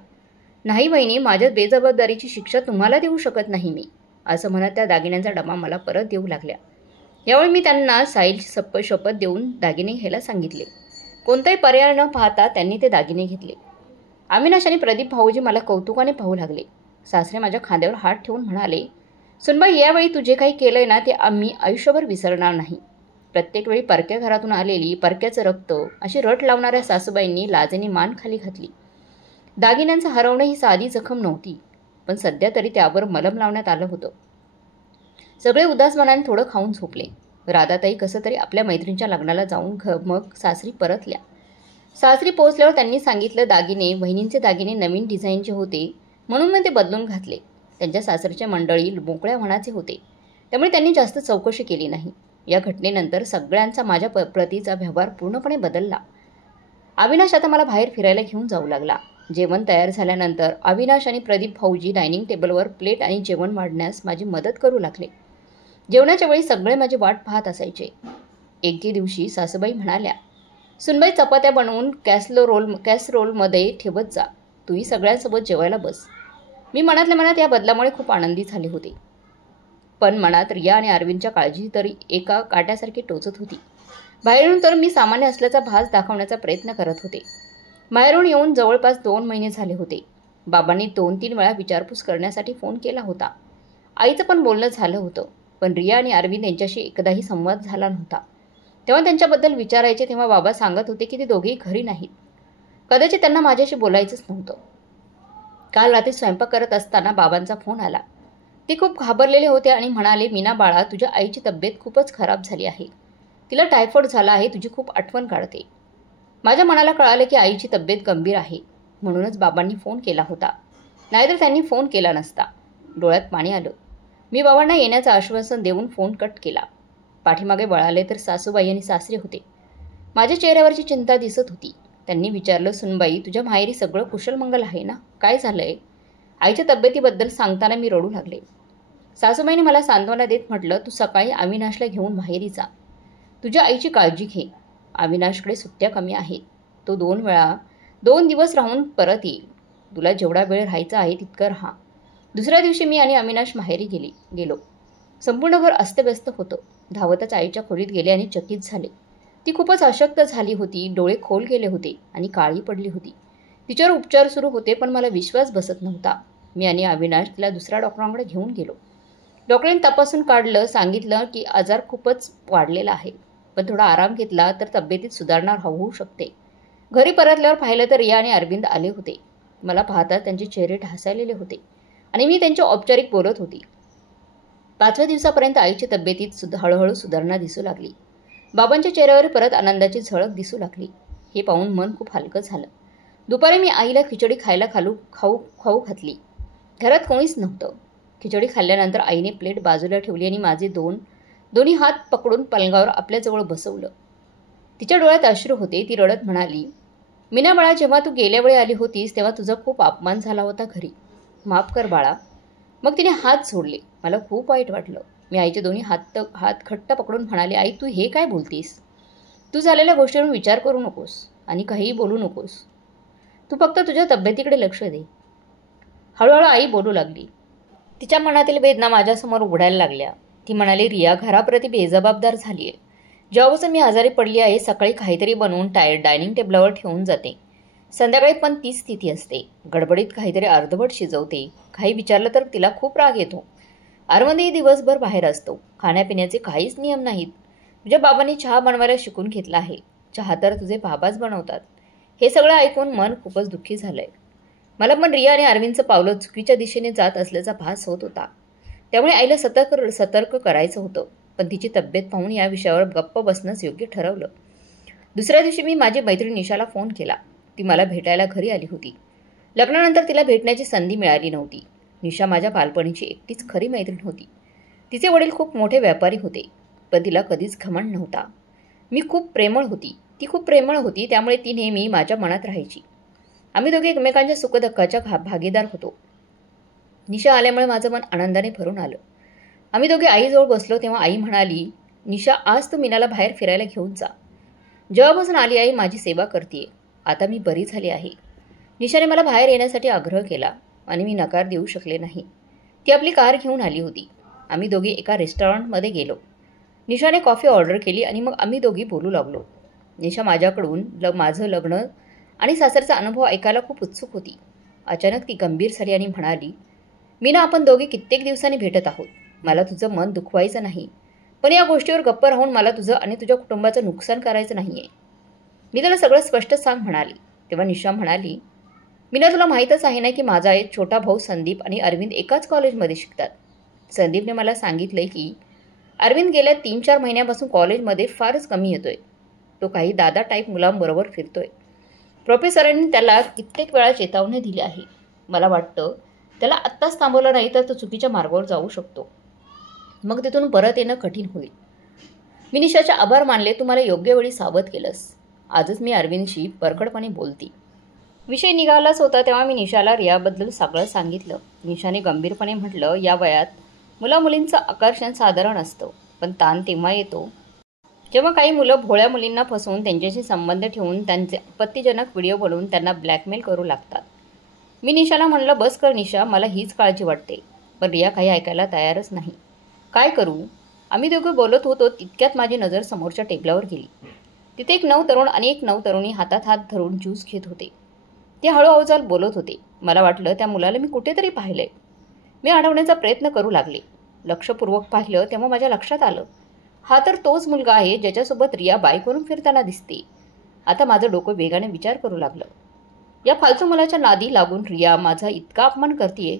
नाही वहिनी, माझ्या बेजबाबदारीची शिक्षा तुम्हाला देऊ शकत नाही मी. असं म्हणत त्या दागिन्यांचा डबा मला परत देऊ लागल्या. यावेळी मी त्यांना साईलची शपथ देऊन दागिने घ्यायला सांगितले. कोणताही पर्याय न पाहता त्यांनी ते दागिने घेतले. अविनाश आणि प्रदीप भाऊजी मला कौतुकाने पाहू लागले. सासरे माझ्या खांद्यावर हात ठेवून म्हणाले, सुनबाई, यावेळी तू जे काही केलंय ना ते आम्ही आयुष्यभर विसरणार नाही. प्रत्येक वेळी परक्या घरातून आलेली, परक्याचं रक्त अशी रट लावणाऱ्या सासूबाईंनी लाजेने मान खाली घातली. दागिन्यांचं हरवणं ही साधी जखम नव्हती, पण सध्या तरी त्यावर मलम लावण्यात आलं होतं. सगळे उदास मनाने थोडं खाऊन झोपले. राधाताई कसं तरी आपल्या मैत्रिणीच्या लग्नाला जाऊन मग सासरी परतल्या. सासरी पोहोचल्यावर त्यांनी सांगितलं, दागिने बहिणींचे दागिने नवीन डिझाईनचे होते म्हणून मग ते बदलून घातले. त्यांच्या सासरच्या मंडळी मोकळ्या मनाचे होते, त्यामुळे त्यांनी जास्त चौकशी केली नाही. या घटनेनंतर सगळ्यांचा माझ्या प्रतीचा व्यवहार पूर्णपणे बदलला. अविनाश आता मला बाहेर फिरायला घेऊन जाऊ लागला. जेवण तयार झाल्यानंतर अविनाश आणि प्रदीप भाऊजी डायनिंग टेबलवर प्लेट आणि जेवण वाढण्यास माझी मदत करू लागले. जेवणाच्या वेळी सगळे माझी वाट पाहत असायचे. एके दिवशी सासूबाई म्हणाल्या, सुनबाई, चपात्या बनवून कॅसरोलमध्ये ठेवत जा. तूही सगळ्यांसोबत जेवायला बस. मी मनातल्या मनात या बदलामुळे खूप आनंदी झाले होते, पण मनात रिया आणि अरविंदच्या काळजी तरी एका काट्यासारखी टोचत होती. बाहेरून तर मी सामान्य असल्याचा भास दाखवण्याचा प्रयत्न करत होते. बाहेरून येऊन जवळपास 2 महिने झाले होते. बाबांनी 2-3 वेळा विचारपूस करण्यासाठी फोन केला होता. आईचं पण बोलणं झालं होतं, पण रिया आणि अरविंद यांच्याशी एकदाही संवाद झाला नव्हता. तेव्हा त्यांच्याबद्दल विचारायचे तेव्हा बाबा सांगत होते की ते दोघेही घरी नाहीत. कदाचित त्यांना माझ्याशी बोलायचंच नव्हतं. काल रात्री स्वयंपाक करत असताना बाबांचा फोन आला. ते खूप घाबरलेले होते आणि म्हणाले, मीना बाळा, तुझ्या आईची तब्येत खूपच खराब झाली आहे. तिला टायफॉइड झाला आहे. तुझी खूप आठवण काढते. माझ्या मनाला कळालं की आईची तब्येत गंभीर आहे, म्हणूनच बाबांनी फोन केला होता, नाहीतर त्यांनी फोन केला नसता. डोळ्यात पाणी आलं. मी बाबांना येण्याचं आश्वासन देऊन फोन कट केला. पाठीमागे वळाले तर सासूबाई आणि सासरे होते. माझ्या चेहऱ्यावरची चिंता दिसत होती. त्यांनी विचारलं, सुनबाई, तुझ्या माहेरी सगळं कुशलमंगल आहे ना? काय झालंय? आईच्या तब्येतीबद्दल सांगताना मी रडू लागले. सासूबाईने मला सांत्वना देत म्हटलं, तू सकाळी अविनाशला घेऊन माहेरी जा. तुझ्या आईची काळजी घे. अविनाशकडे सुट्ट्या कमी आहेत. तो 2 दिवस राहून परत येईल. तुला जेवढा वेळ राहायचा आहे तितकं राहा. दुसऱ्या दिवशी मी आणि अविनाश माहेरी गेलो. संपूर्ण घर अस्तव्यस्त होतं. धावतच आईच्या खोलीत गेले आणि चकित झाले. ती खूपच अशक्त झाली होती. डोळे खोल गेले होते आणि काळी पडली होती. तिच्यावर उपचार सुरू होते, पण मला विश्वास बसत नव्हता. मी आणि अविनाश तिला दुसऱ्या डॉक्टरांकडे घेऊन गेलो. डॉक्टरांनी तपासून काढलं. सांगितलं की आजार खूपच वाढलेला आहे, पण थोडा आराम घेतला तर तब्येतीत सुधारणा होऊ शकते. घरी परतल्यावर पाहिलं तर रिया आणि अरविंद आले होते. मला पाहताच त्यांचे चेहरे ढासळलेले होते आणि मी त्यांच्या औपचारिक बोलत होती. 5व्या दिवसापर्यंत आईची तब्येतीत हळूहळू सुधारणा दिसू लागली. बाबांच्या चेहऱ्यावर परत आनंदाची झळक दिसू लागली. हे पाहून मन खूप हलकं झालं. दुपारी मी आईला खिचडी खायला खाऊ घातली. घरात कोणीच नव्हतं. खिचडी खाल्ल्यानंतर आईने प्लेट बाजूला ठेवली आणि माझे दोन्ही हात पकडून पलंगावर आपल्याजवळ बसवलं. तिच्या डोळ्यात अश्रू होते. ती रडत म्हणाली, मीना बाळा, जेव्हा तू गेल्या वेळी आली होतीस तेव्हा तुझा खूप अपमान झाला होता घरी. माफ कर बाळा. मग तिने हात सोडले. मला खूप वाईट वाटलं. मी आईचे दोन्ही हात घट्ट पकडून म्हणाले, आई, तू हे काय बोलतीस? तू झालेल्या गोष्टींवर विचार करू नकोस आणि काहीही बोलू नकोस. तू फक्त तुझ्या तब्येतीकडे लक्ष दे. हळूहळू आई बोलू लागली. तिच्या मनातील वेदना माझ्यासमोर उघडायला लागल्या. ती म्हणाली, रिया घराप्रती बेजबाबदार झाली आहे. जेव्हापासून मी आजारी पडली आहे, सकाळी काहीतरी बनवून डायनिंग टेबलावर ठेवून जाते. संध्याकाळी पण तीच स्थिती असते. गडबडीत काहीतरी अर्धवट शिजवते. काही विचारलं तर तिला खूप राग येतो. अरविंदही दिवसभर बाहेर असतो. खाण्यापिण्याचे काहीच नियम नाहीत. तुझ्या बाबांनी चहा बनवायला शिकून घेतला आहे. चहा तर तुझे बाबाच बनवतात. हे सगळं ऐकून मन खूपच दुःखी झालंय. मला पण रिया आणि अरविंदचं पावलं चुकीच्या दिशेने जात असल्याचा भास होत होता. त्यामुळे आईला सतर्क करायचं होतं. पण तिची तब्येत पाहून या विषयावर गप्प बसणंच योग्य ठरवलं. दुसऱ्या दिवशी मी माझी मैत्रीण निशाला फोन केला. ती मला भेटायला घरी आली होती. लग्नानंतर तिला भेटण्याची संधी मिळाली नव्हती. निशा माझ्या बालपणीची एकटीच खरी मैत्रीण होती. तिचे वडील खूप मोठे व्यापारी होते, पण तिला कधीच घमंड नव्हता. ती खूप प्रेमळ होती, त्यामुळे ती नेहमी माझ्या मनात राहायची. आम्ही दोघे एकमेकांच्या सुखदुःखाच्या भागीदार होतो. निशा आल्यामुळे माझं मन आनंदाने भरून आलं. आम्ही दोघे आईजवळ बसलो तेव्हा आई म्हणाली, निशा, आज तू मीनाला बाहेर फिरायला घेऊन जा. जेव्हापासून आली आई माझी सेवा करते. आता मी बरी झाली आहे. निशाने मला बाहेर येण्यासाठी आग्रह केला आणि मी नकार देऊ शकले नाही. ती आपली कार घेऊन आली होती. आम्ही दोघी एका रेस्टॉरंटमध्ये गेलो. निशाने कॉफी ऑर्डर केली आणि मग आम्ही दोघी बोलू लागलो. निशा माझ्याकडून माझं लग्न आणि सासरचा अनुभव ऐकायला खूप उत्सुक होती. अचानक ती गंभीर झाली आणि म्हणाली, मीना, आपण दोघे कित्येक दिवसांनी भेटत आहोत. मला तुझं मन दुखवायचं नाही, पण या गोष्टीवर गप्प राहून मला तुझं आणि तुझ्या कुटुंबाचं नुकसान करायचं नाहीये. मी त्याला सगळं स्पष्ट सांग म्हणाली. तेव्हा निशा म्हणाली, मीना, तुला माहीतच आहे ना की माझा एक छोटा भाऊ संदीप आणि अरविंद एकाच कॉलेजमध्ये शिकतात. संदीपने मला सांगितलंय की अरविंद गेल्या 3-4 महिन्यापासून कॉलेजमध्ये फारच कमी येतोय. तो काही दादा टाईप मुलांबरोबर फिरतोय. प्रोफेसरांनी त्याला कित्येक वेळा चेतावणी दिली आहे. मला वाटतं त्याला आत्ताच थांबवलं नाही तर तो चुकीच्या मार्गावर जाऊ शकतो. मग तिथून परत येणं कठीण होईल. मी निशाचे आभार मानले. तू मला योग्य वेळी सावध केलंस. आजच मी अरविंदशी परखडपणे बोलती. विषय निघालाच होता तेव्हा मी निशाला रियाबद्दल सगळं सांगितलं. निशाने गंभीरपणे म्हटलं, या वयात मुलामुलींचं आकर्षण साधारण असतं, पण ताण तेव्हा येतो जेव्हा काही मुलं भोळ्या मुलींना फसवून त्यांच्याशी संबंध ठेवून त्यांचे आपत्तीजनक व्हिडिओ बनवून त्यांना ब्लॅकमेल करू लागतात. मी निशाला म्हणलं, बस कर निशा, मला हीच काळजी वाटते. पण रिया काही ऐकायला तयारच नाही. काय करू? आम्ही दोघे बोलत होतो तितक्यात माझी नजर समोरच्या टेबलावर गेली. तिथे एक 9 तरुण आणि एक 9 तरुणी हातात हात धरून ज्यूस घेत होते. ते हळूहळू बोलत होते. मला वाटलं त्या मुलाला मी कुठेतरी पाहिलंय. मी अडवण्याचा प्रयत्न करू लागले. लक्षपूर्वक पाहिलं तेव्हा माझ्या लक्षात आलं, हा तर तोच मुलगा आहे ज्याच्यासोबत रिया बाईकवरून फिरताना दिसते. आता माझं डोकं वेगाने विचार करू लागलं. या फालतू मुलाच्या नादी लागून रिया माझा इतका अपमान करतीये.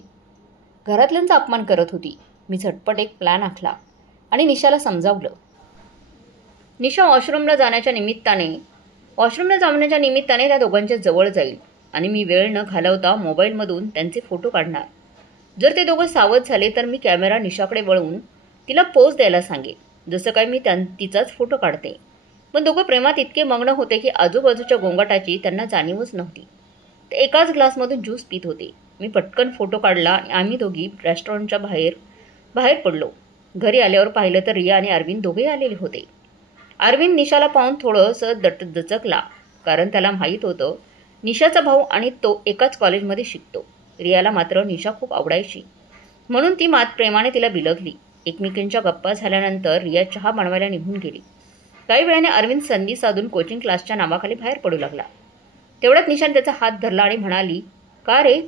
घरातल्यांचा अपमान करत होती. मी झटपट एक प्लॅन आखला आणि निशाला समजावलं. निशा वॉशरूमला जाण्याच्या निमित्ताने त्या दोघांच्या जवळ जाईल आणि मी वेळ न घालवता मोबाईलमधून त्यांचे फोटो काढणार. जर ते दोघं सावध झाले तर मी कॅमेरा निशाकडे वळवून तिला पोज द्यायला सांगेन. जसं काय मी तिचाच फोटो काढते. पण दोघं प्रेमात इतके मग्न होते की आजूबाजूच्या गोंगाटाची त्यांना जाणीवच नव्हती. ते एकाच ग्लासमधून ज्यूस पित होते. मी पटकन फोटो काढला आणि आम्ही दोघी रेस्टॉरंटच्या बाहेर पडलो. घरी आल्यावर पाहिलं तर रिया आणि अरविंद दोघेही आलेले होते. अरविंद निशाला पाहून थोडंसं दचकला, कारण त्याला माहीत होतं निशाचा भाऊ आणि तो एकाच कॉलेजमध्ये शिकतो. रियाला मात्र निशा खूप आवडायची, म्हणून ती प्रेमाने तिला बिलगली. एकमेकींच्या गप्पा झाल्यानंतर रिया चहा बनवायला निघून गेली. काही वेळाने अरविंद संधी साधून कोचिंग क्लासच्या नावाखाली बाहेर पडू लागला. तेवढ्यात निशाने त्याचा हात धरला आणि म्हणाली, का रे,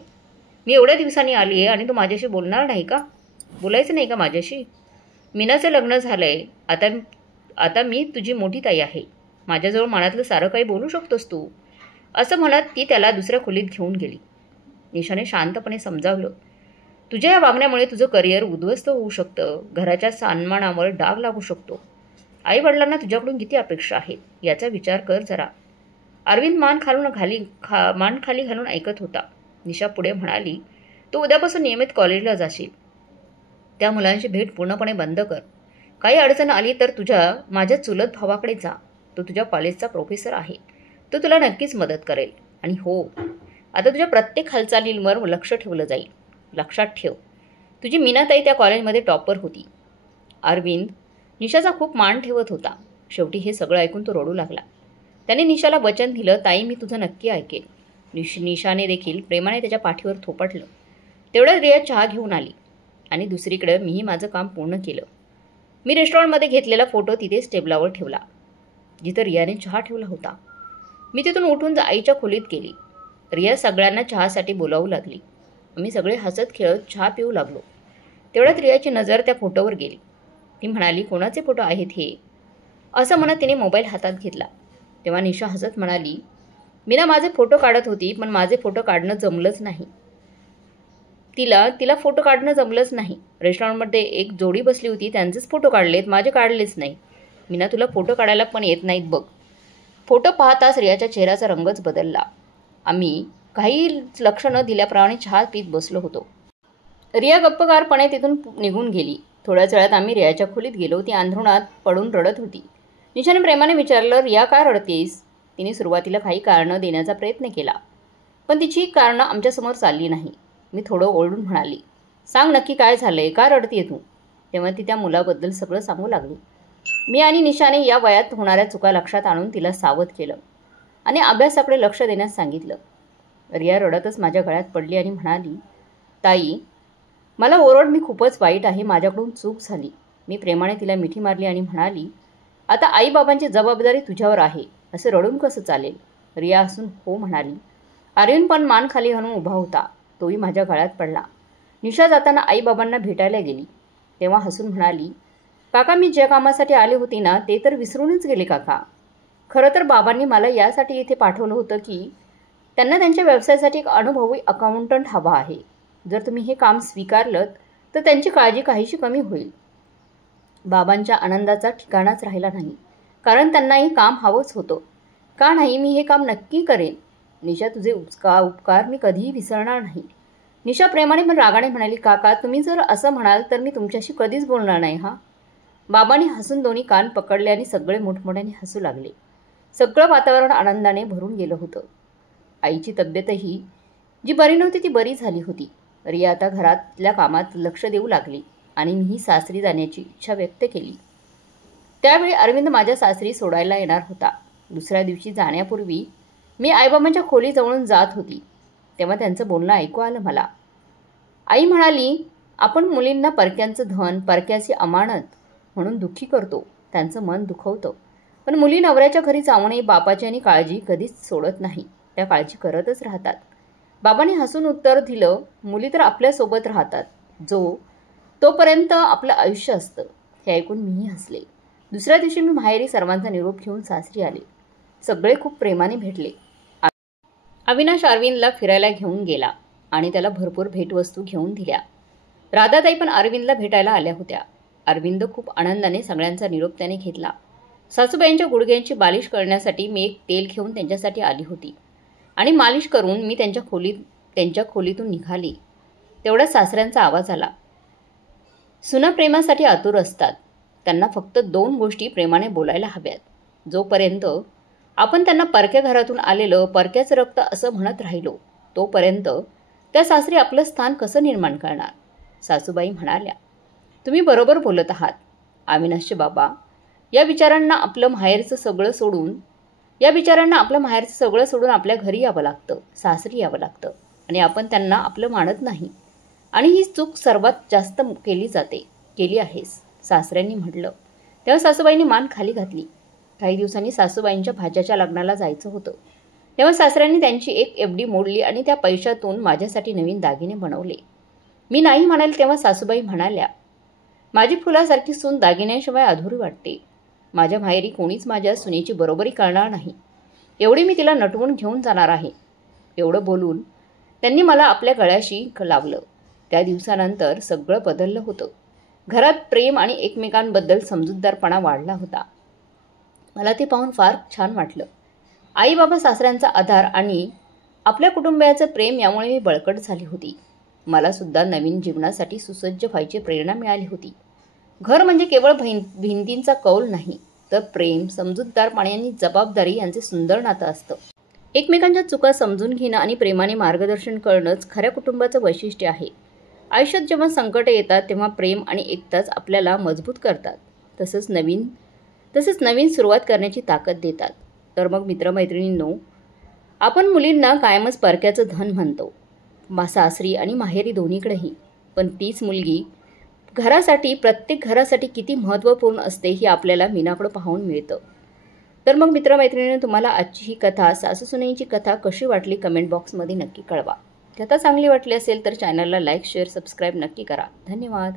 मी एवढ्या दिवसांनी आली आहे आणि तू माझ्याशी बोलणार नाही का? बोलायचं नाही का माझ्याशी? मीनाचं लग्न झालंय, आता मी तुझी मोठी ताई आहे. माझ्याजवळ मनातलं सारं काही बोलू शकतोस तू, असं म्हणत ती त्याला दुसऱ्या खोलीत घेऊन गेली. निशाने शांतपणे समजावलं, तुझ्या या वागण्यामुळे तुझं करिअर उद्ध्वस्त होऊ शकतं, घराच्या सन्मानावर डाग लागू शकतो. आई वडिलांना तुझ्याकडून किती अपेक्षा आहेत याचा विचार कर जरा. अरविंद मान खाली घालून ऐकत होता. निशा पुढे म्हणाली, तू उद्यापासून नियमित कॉलेजला जाशील. त्या मुलांची भेट पूर्णपणे बंद कर. काही अडचण आली तर माझ्या चुलत भावाकडे जा. तो तुझ्या कॉलेजचा प्रोफेसर आहे. तो तुला नक्कीच मदत करेल. आणि हो, आता तुझ्या प्रत्येक हालचालींवर लक्ष ठेवलं जाईल. लक्षात ठेव, तुझी मीनाताई त्या कॉलेजमध्ये टॉपर होती. अरविंद निशाचा खूप मान ठेवत होता. शेवटी हे सगळं ऐकून तो रडू लागला. त्याने निशाला वचन दिलं, ताई, मी तुझं नक्की ऐकेल. निशाने देखील प्रेमाने त्याच्या पाठीवर थोपटलं. तेवढ्यात रिया चहा घेऊन आली आणि दुसरीकडे मीही माझं काम पूर्ण केलं. मी रेस्टॉरंटमध्ये घेतलेला फोटो तिथेच टेबलावर ठेवला, जिथं रियाने चहा ठेवला होता. मी तिथून उठून आईच्या खोलीत गेली. रिया सगळ्यांना चहासाठी बोलावू लागली. आम्ही सगळे हसत खेळत चहा पिऊ लागलो. तेवढ्यात रियाची नजर त्या फोटोवर गेली. ती म्हणाली, कोणाचे फोटो आहेत हे? असं म्हणत तिने मोबाईल हातात घेतला. तेव्हा निशा हसत म्हणाली, मीना माझे फोटो काढत होती, पण माझे फोटो काढणं जमलंच नाही. तिला फोटो काढणं जमलंच नाही. रेस्टॉरंटमध्ये एक जोडी बसली होती, त्यांचेच फोटो काढलेत, माझे काढलेच नाही. मीना, तुला फोटो काढायला पण येत नाहीत बघ. फोटो पाहताच रियाच्या चेहऱ्याचा रंगच बदलला. आम्ही काही लक्ष न दिल्याप्रमाणे चहा पीत बसलो होतो. रिया गप्पगारपणे तिथून निघून गेली. थोड्याच वेळात आम्ही रियाच्या खोलीत गेलो. ती अंथरुणात पडून रडत होती. निशाने प्रेमाने विचारलं, रिया का रडतेस? तिने सुरुवातीला काही कारणं देण्याचा प्रयत्न केला, पण तिची कारणं आमच्यासमोर चालली नाही. मी थोडं ओरडून म्हणाली, सांग नक्की काय झालंय, का रडतीये तू? तेव्हा ती त्या मुलाबद्दल सगळं सांगू लागली. मी आणि निशाने या वयात होणाऱ्या चुका लक्षात आणून तिला सावध केलं आणि अभ्यासाकडे लक्ष देण्यास सांगितलं. रिया रडतच माझ्या गळ्यात पडली आणि म्हणाली, ताई, मला ओरड, मी खूपच वाईट आहे, माझ्याकडून चूक झाली. मी प्रेमाने तिला मिठी मारली आणि म्हणाली, आता आईबाबांची जबाबदारी तुझ्यावर आहे. असं रडून कसं चालेल? रिया हसून हो म्हणाली. अरविंद पण मान खाली घालून उभा होता. तोही माझ्या गळ्यात पडला. निशा जाताना आईबाबांना भेटायला गेली. तेव्हा हसून म्हणाली, काका, मी ज्या कामासाठी आले होते ना, ते तर विसरूनच गेले काका. खरं तर बाबांनी मला यासाठी इथे पाठवलं होतं की त्यांना त्यांच्या व्यवसायासाठी एक अनुभवी अकाउंटंट हवा आहे. जर तुम्ही हे काम स्वीकारलं तर त्यांची काळजी काहीशी कमी होईल. बाबांच्या आनंदाचा ठिकाणाच राहिला नाही, कारण त्यांनाही काम हवंच होतं. का नाही, मी हे काम नक्की करेन. निशा, तुझे उपकार मी कधीही विसरणार नाही. निशा प्रेमाने पण रागाने म्हणाली, काका, तुम्ही जर असं म्हणाल तर मी तुमच्याशी कधीच बोलणार नाही. बाबांनी हसून दोन्ही कान पकडले आणि सगळे मोठमोठ्याने हसू लागले. सगळं वातावरण आनंदाने भरून गेलं होतं. आईची तब्येतही जी बरी नव्हती ती बरी झाली होती. रिया आता घरातल्या कामात लक्ष देऊ लागली आणि मीही सासरी जाण्याची इच्छा व्यक्त केली. त्यावेळी अरविंद माझ्या सासरी सोडायला येणार होता. दुसऱ्या दिवशी जाण्यापूर्वी मी आईबाबांच्या खोलीजवळून जात होती, तेव्हा त्यांचं बोलणं ऐकू आलं मला. आई म्हणाली, आपण मुलींना परक्यांचं धन, परक्याची अमानत म्हणून दुःखी करतो, त्यांचं मन दुखवतो. पण मुली नवऱ्याच्या घरी जाऊनही बापाची आणि काळजी कधीच सोडत नाही, त्या काळजी करतच राहतात. बाबांनी हसून उत्तर दिलं, मुली तर आपल्यासोबत राहतात, तोपर्यंत आपलं आयुष्य असतं. हे ऐकून मीही हसले. दुसऱ्या दिवशी मी माहेरी सर्वांचा निरोप घेऊन सासरी आले. सगळे खूप प्रेमाने भेटले. अविनाश अरविंदला फिरायला घेऊन गेला आणि त्याला भरपूर भेटवस्तू घेऊन दिल्या. राधाताई पण अरविंदला भेटायला आल्या होत्या. अरविंद खूप आनंदाने सगळ्यांचा निरोप त्याने घेतला. सासूबाईंच्या गुडघ्यांची मालिश करण्यासाठी मी एक तेल घेऊन त्यांच्यासाठी आली होती आणि मालिश करून मी त्यांच्या खोलीतून निघाली. तेवढ्या सासऱ्यांचा आवाज आला. सुना प्रेमासाठी आतुर असतात. त्यांना फक्त 2 गोष्टी प्रेमाने बोलायला हव्यात. जोपर्यंत आपण त्यांना परक्या घरातून आलेलं परक्याचं रक्त असं म्हणत राहिलो, तोपर्यंत त्या सासरी आपलं स्थान कसं निर्माण करणार? सासूबाई म्हणाल्या, तुम्ही बरोबर बोलत आहात. अविनाशचे बाबा या विचारांना आपलं माहेरचं सगळं सोडून आपल्या घरी यावं लागतं, सासरी यावं लागतं आणि आपण त्यांना आपलं मानत नाही. आणि ही चूक सर्वात जास्त केली आहेस, सासऱ्यांनी म्हटलं. तेव्हा सासूबाईंनी मान खाली घातली. काही दिवसांनी सासूबाईंच्या भाच्याच्या लग्नाला जायचं होतं. तेव्हा सासऱ्यांनी त्यांची एक एफडी मोडली आणि त्या पैशातून माझ्यासाठी नवीन दागिने बनवले. मी नाही म्हणाले तेव्हा सासूबाई म्हणाल्या, माझी फुलासारखी सून दागिन्याशिवाय अधुरी वाटते. माझ्या माहेरी कोणीच माझ्या सुनेची बरोबरी करणार नाही. एवढी मी तिला नटवून घेऊन जाणार आहे. एवढं बोलून त्यांनी मला आपल्या गळ्याशी लावलं. त्या दिवसानंतर सगळं बदललं होतं. घरात प्रेम आणि एकमेकांबद्दल समजूतदारपणा वाढला होता. मला ते पाहून फार छान वाटलं. आई बाबा सासऱ्यांचा आधार आणि आपल्या कुटुंबियाचं प्रेम यामुळे मी बळकट झाली होती. मला सुद्धा नवीन जीवनासाठी सुसज्ज व्हायची प्रेरणा मिळाली होती. घर म्हणजे केवळ भिंतींचा कौल नाही, तर प्रेम, समजूतदारपणे आणि जबाबदारी यांचे सुंदर नातं असतं. एकमेकांच्या चुका समजून घेणं आणि प्रेमाने मार्गदर्शन करणंच खऱ्या कुटुंबाचं वैशिष्ट्य आहे. आयुष्यात जेव्हा संकटे येतात तेव्हा प्रेम आणि एकताच आपल्याला मजबूत करतात. तसंच नवीन सुरुवात करण्याची ताकद देतात. तर मग मित्रमैत्रिणींनो, आपण मुलींना कायमच परक्याचं धन म्हणतो, सासरी आणि माहेरी दोन्हीकडेही. पण तीच मुलगी प्रत्येक घरासाठी किती महत्त्वपूर्ण असते हे आपल्याला मीनाकडं पाहून मिळतं. तर मग मित्रमैत्रिणींनो, तुम्हाला आजची ही कथा, सासूसुनेची कथा कशी वाटली कमेंट बॉक्समध्ये नक्की कळवा. कथा चांगली वाटली असेल तर चॅनलला लाईक, शेअर, सबस्क्राईब नक्की करा. धन्यवाद.